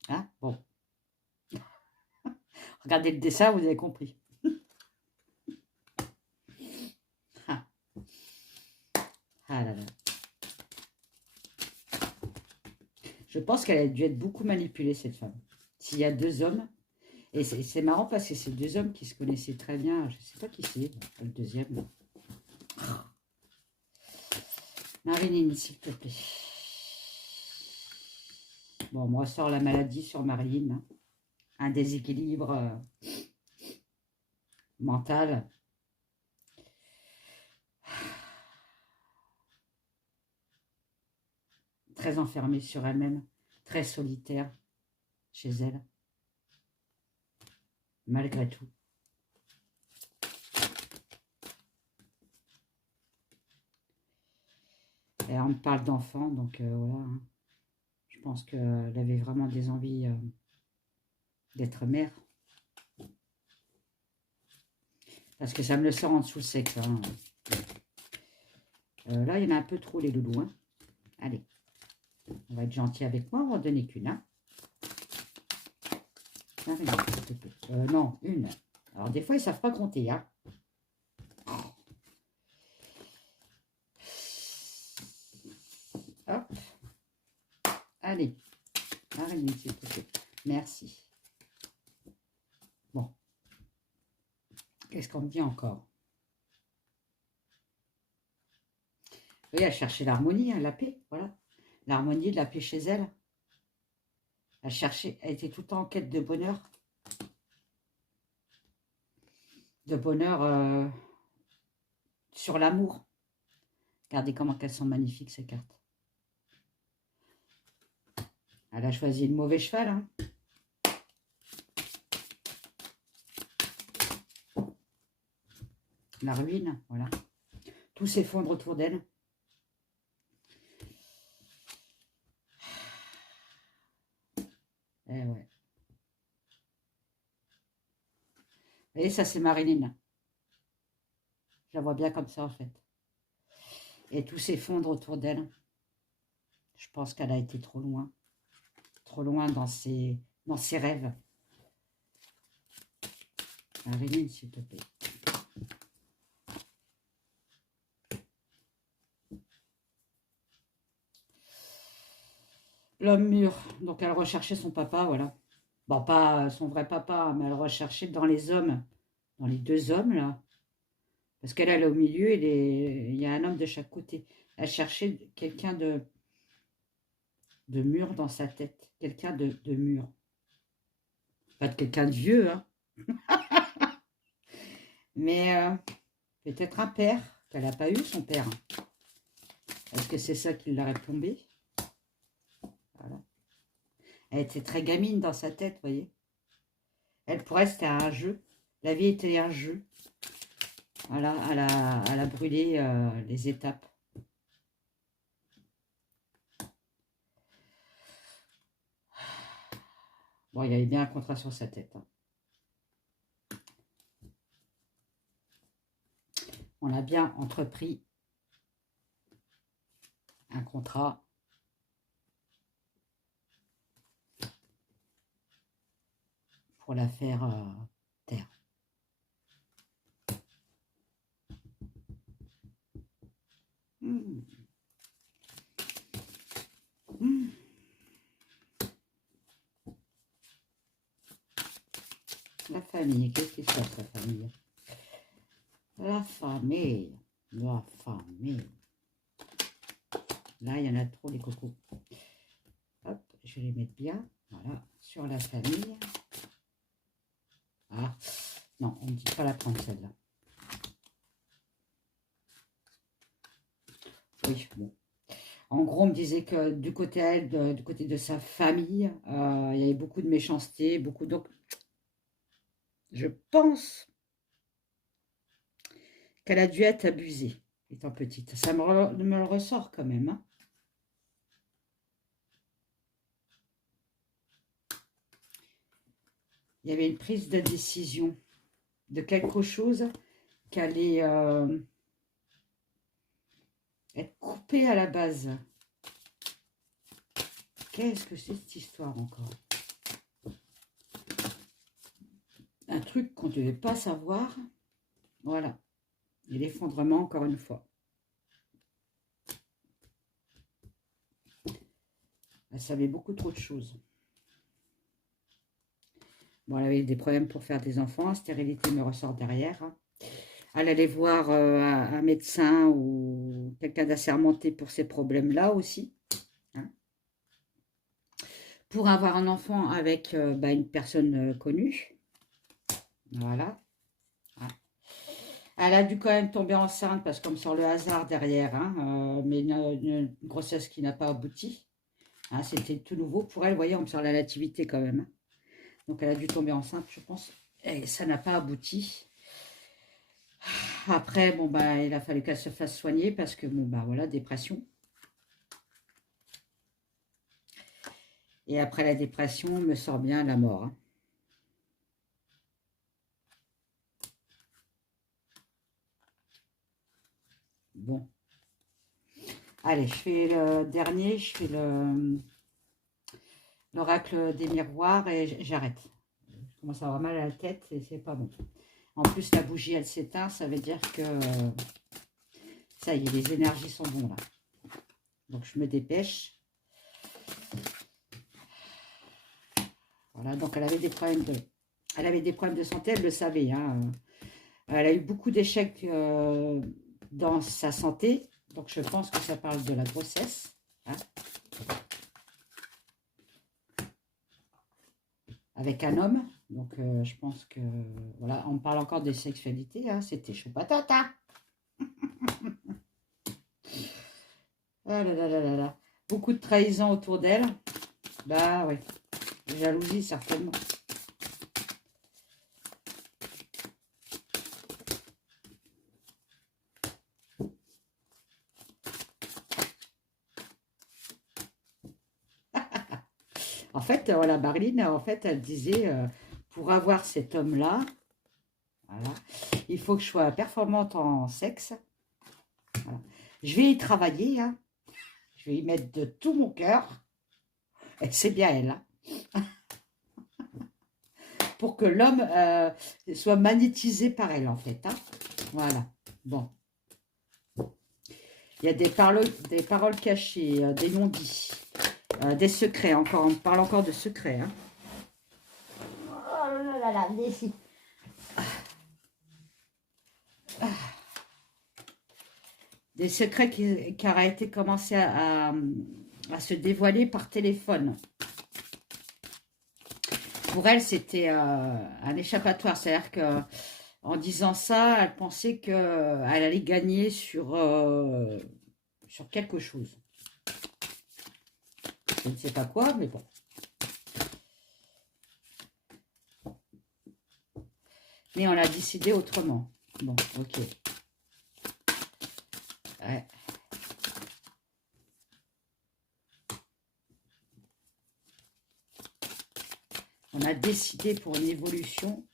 Hein, bon. Regardez le dessin, vous avez compris. Ah. Ah là là. Je pense qu'elle a dû être beaucoup manipulée, cette femme. S'il y a deux hommes, et c'est marrant parce que c'est deux hommes qui se connaissaient très bien. Je ne sais pas qui c'est, le deuxième. Marilyn, s'il te plaît. Bon, on me ressort la maladie sur Marilyn. Hein. Un déséquilibre mental. Très enfermée sur elle-même. Très solitaire chez elle. Malgré tout. Et on me parle d'enfant, donc voilà. Hein. Je pense qu'elle avait vraiment des envies d'être mère. Parce que ça me le sort en dessous le sexe. Hein. Là, il y en a un peu trop, les loulous. Hein. Allez, on va être gentil avec moi, on va en donner qu'une. Hein. Non, une. Alors, des fois, ils ne savent pas compter. Hein. Hop. Allez. Arrêtez, s'il te plaît. Merci. Bon. Qu'est-ce qu'on me dit encore? Oui, elle cherchait l'harmonie, hein, la paix. Voilà. L'harmonie, la paix chez elle. Elle cherchait, elle était tout le temps en quête de bonheur. De bonheur sur l'amour. Regardez comment elles sont magnifiques, ces cartes. Elle a choisi le mauvais cheval. Hein. La ruine, voilà. Tout s'effondre autour d'elle. Eh ouais. Et ça, c'est Marilyn. Je la vois bien comme ça, en fait. Et tout s'effondre autour d'elle. Je pense qu'elle a été trop loin. Trop loin dans ses rêves. Marilyn, s'il te plaît. L'homme mûr. Donc, elle recherchait son papa, voilà. Bon, pas son vrai papa, mais elle recherchait dans les hommes. Dans les deux hommes, là. Parce qu'elle est au milieu, il y a un homme de chaque côté. Elle cherchait quelqu'un de mûr dans sa tête. Quelqu'un de mûr. Pas de quelqu'un de vieux, hein. Mais peut-être un père, qu'elle n'a pas eu, son père. Est-ce que c'est ça qui l'aurait plombé? Voilà. Elle était très gamine dans sa tête, vous voyez. Elle, pour elle, c'était un jeu. La vie était un jeu. Voilà, elle a brûlé les étapes. Bon, il y avait bien un contrat sur sa tête. Hein. On a bien entrepris un contrat. pour la faire taire. Mmh. Mmh. La famille, qu'est-ce qui se passe, la famille? La famille, la famille. Là, il y en a trop, les cocos. Hop, je vais les mettre bien. Voilà, sur la famille. Ah, non, on ne dit pas la prendre, celle-là. Oui, bon. En gros, on me disait que du côté elle, du côté de sa famille, il y avait beaucoup de méchanceté, beaucoup. Donc, je pense qu'elle a dû être abusée, étant petite. Ça me le ressort quand même. Hein. Il y avait une prise de décision de quelque chose qui allait être coupé à la base. Qu'est-ce que c'est cette histoire encore? Un truc qu'on ne devait pas savoir. Voilà. Et l'effondrement encore une fois. Elle savait beaucoup trop de choses. Bon, elle avait des problèmes pour faire des enfants. La stérilité me ressort derrière. Hein. Elle allait voir un médecin ou quelqu'un d'assermenté pour ces problèmes-là aussi. Hein. Pour avoir un enfant avec une personne connue. Voilà. Hein. Elle a dû quand même tomber enceinte parce qu'on me sort le hasard derrière. Hein, mais une grossesse qui n'a pas abouti. Hein, c'était tout nouveau pour elle. Vous voyez, on me sort la nativité quand même. Hein. Donc, elle a dû tomber enceinte, je pense. Et ça n'a pas abouti. Après, bon, il a fallu qu'elle se fasse soigner parce que, voilà, dépression. Et après la dépression, on me sort bien la mort. Hein. Bon. Allez, je fais le dernier, je fais l'oracle des miroirs et j'arrête. Je commence à avoir mal à la tête et c'est pas bon. En plus, la bougie, elle s'éteint, ça veut dire que ça y est, les énergies sont bonnes là. Donc, je me dépêche. Voilà, donc elle avait des problèmes de santé, elle le savait. Hein. Elle a eu beaucoup d'échecs dans sa santé, donc je pense que ça parle de la grossesse. Hein. Avec un homme, donc je pense que, voilà, on parle encore de sexualité, hein, c'était chaud patate. Hein. Ah là là là là là. Beaucoup de trahison autour d'elle. Bah oui, jalousie certainement. En fait, voilà, Marilyn, en fait, elle disait, pour avoir cet homme-là, voilà, il faut que je sois performante en sexe. Voilà. Je vais y travailler, hein. Je vais y mettre de tout mon cœur. Et c'est bien elle, hein. Pour que l'homme soit magnétisé par elle, en fait. Hein. Voilà. Bon. Il y a des paroles cachées, des non-dits, des secrets. Encore, on parle encore de secrets. Hein. Oh là là là, ici. Des secrets qui auraient été commencés à se dévoiler par téléphone. Pour elle, c'était un échappatoire. C'est-à-dire qu'en disant ça, elle pensait qu'elle allait gagner sur quelque chose. Je ne sais pas quoi, mais bon. Mais on l'a décidé autrement. Bon, ok. Ouais. On a décidé pour une évolution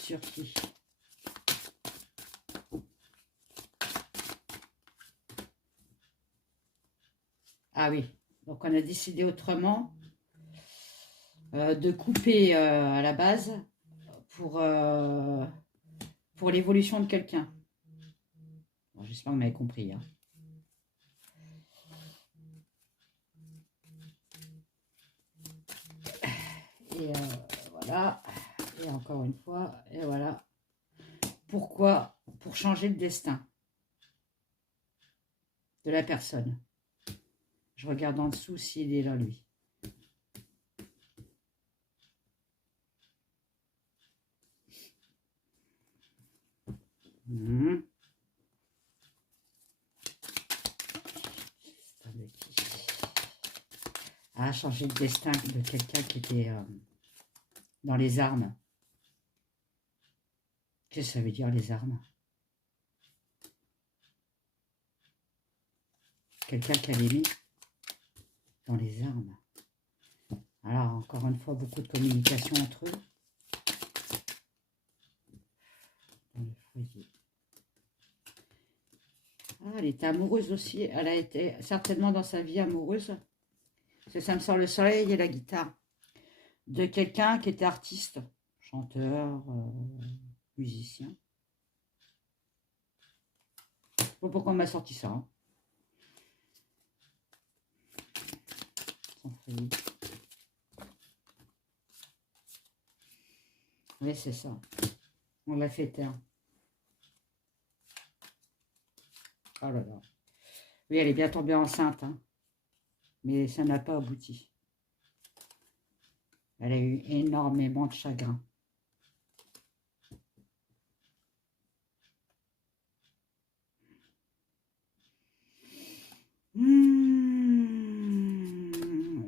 sur qui? Ah oui, donc on a décidé autrement. de couper à la base pour l'évolution de quelqu'un. Bon, j'espère que vous m'avez compris. Hein. Et voilà. Et encore une fois. Et voilà. Pourquoi? Pour changer le destin de la personne. Je regarde en dessous s'il est là, lui. Mmh. Ah, changer le destin de quelqu'un qui était dans les armes. Qu'est-ce que ça veut dire, les armes? Quelqu'un qui allait mis dans les armes. Alors, encore une fois, beaucoup de communication entre eux. Dans le foyer. Ah, elle était amoureuse aussi. Elle a été certainement dans sa vie amoureuse. Parce que ça me sort le soleil et la guitare. De quelqu'un qui était artiste, chanteur, musicien. Je sais pas pourquoi on m'a sorti ça. Hein. Oui, c'est ça. On l'a fait taire. Oh là là. Oui, elle est bien tombée enceinte. Hein. Mais ça n'a pas abouti. Elle a eu énormément de chagrin.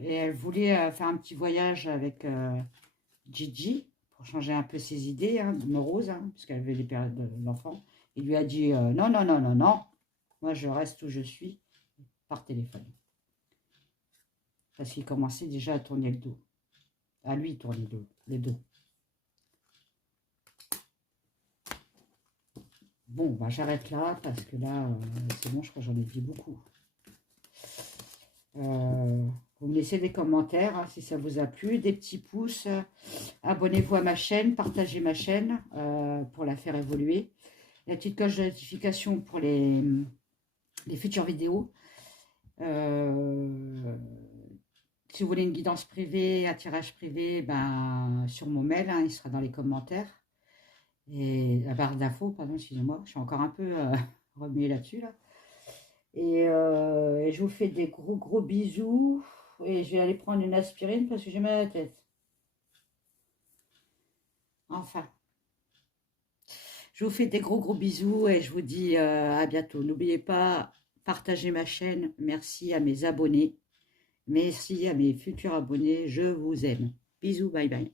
Et elle voulait faire un petit voyage avec Gigi pour changer un peu ses idées hein, moroses, hein, parce qu'elle avait les périodes de l'enfant. Il lui a dit non, non, non, non, non, moi je reste où je suis par téléphone. Parce qu'il commençait déjà à tourner le dos. À lui tourner le dos. Bon, bah, j'arrête là parce que là, c'est bon, je crois que j'en ai dit beaucoup. Vous me laissez des commentaires hein, si ça vous a plu, des petits pouces. Abonnez-vous à ma chaîne, partagez ma chaîne pour la faire évoluer. La petite cloche de notification pour les futures vidéos. Si vous voulez une guidance privée, un tirage privé, ben, sur mon mail, hein, il sera dans les commentaires. Et la barre d'infos, pardon, excusez-moi, je suis encore un peu remuée là-dessus. Là. Et je vous fais des gros bisous. Et je vais aller prendre une aspirine parce que j'ai mal à la tête. Enfin. Je vous fais des gros bisous et je vous dis à bientôt. N'oubliez pas, partagez ma chaîne. Merci à mes abonnés. Merci à mes futurs abonnés. Je vous aime. Bisous, bye bye.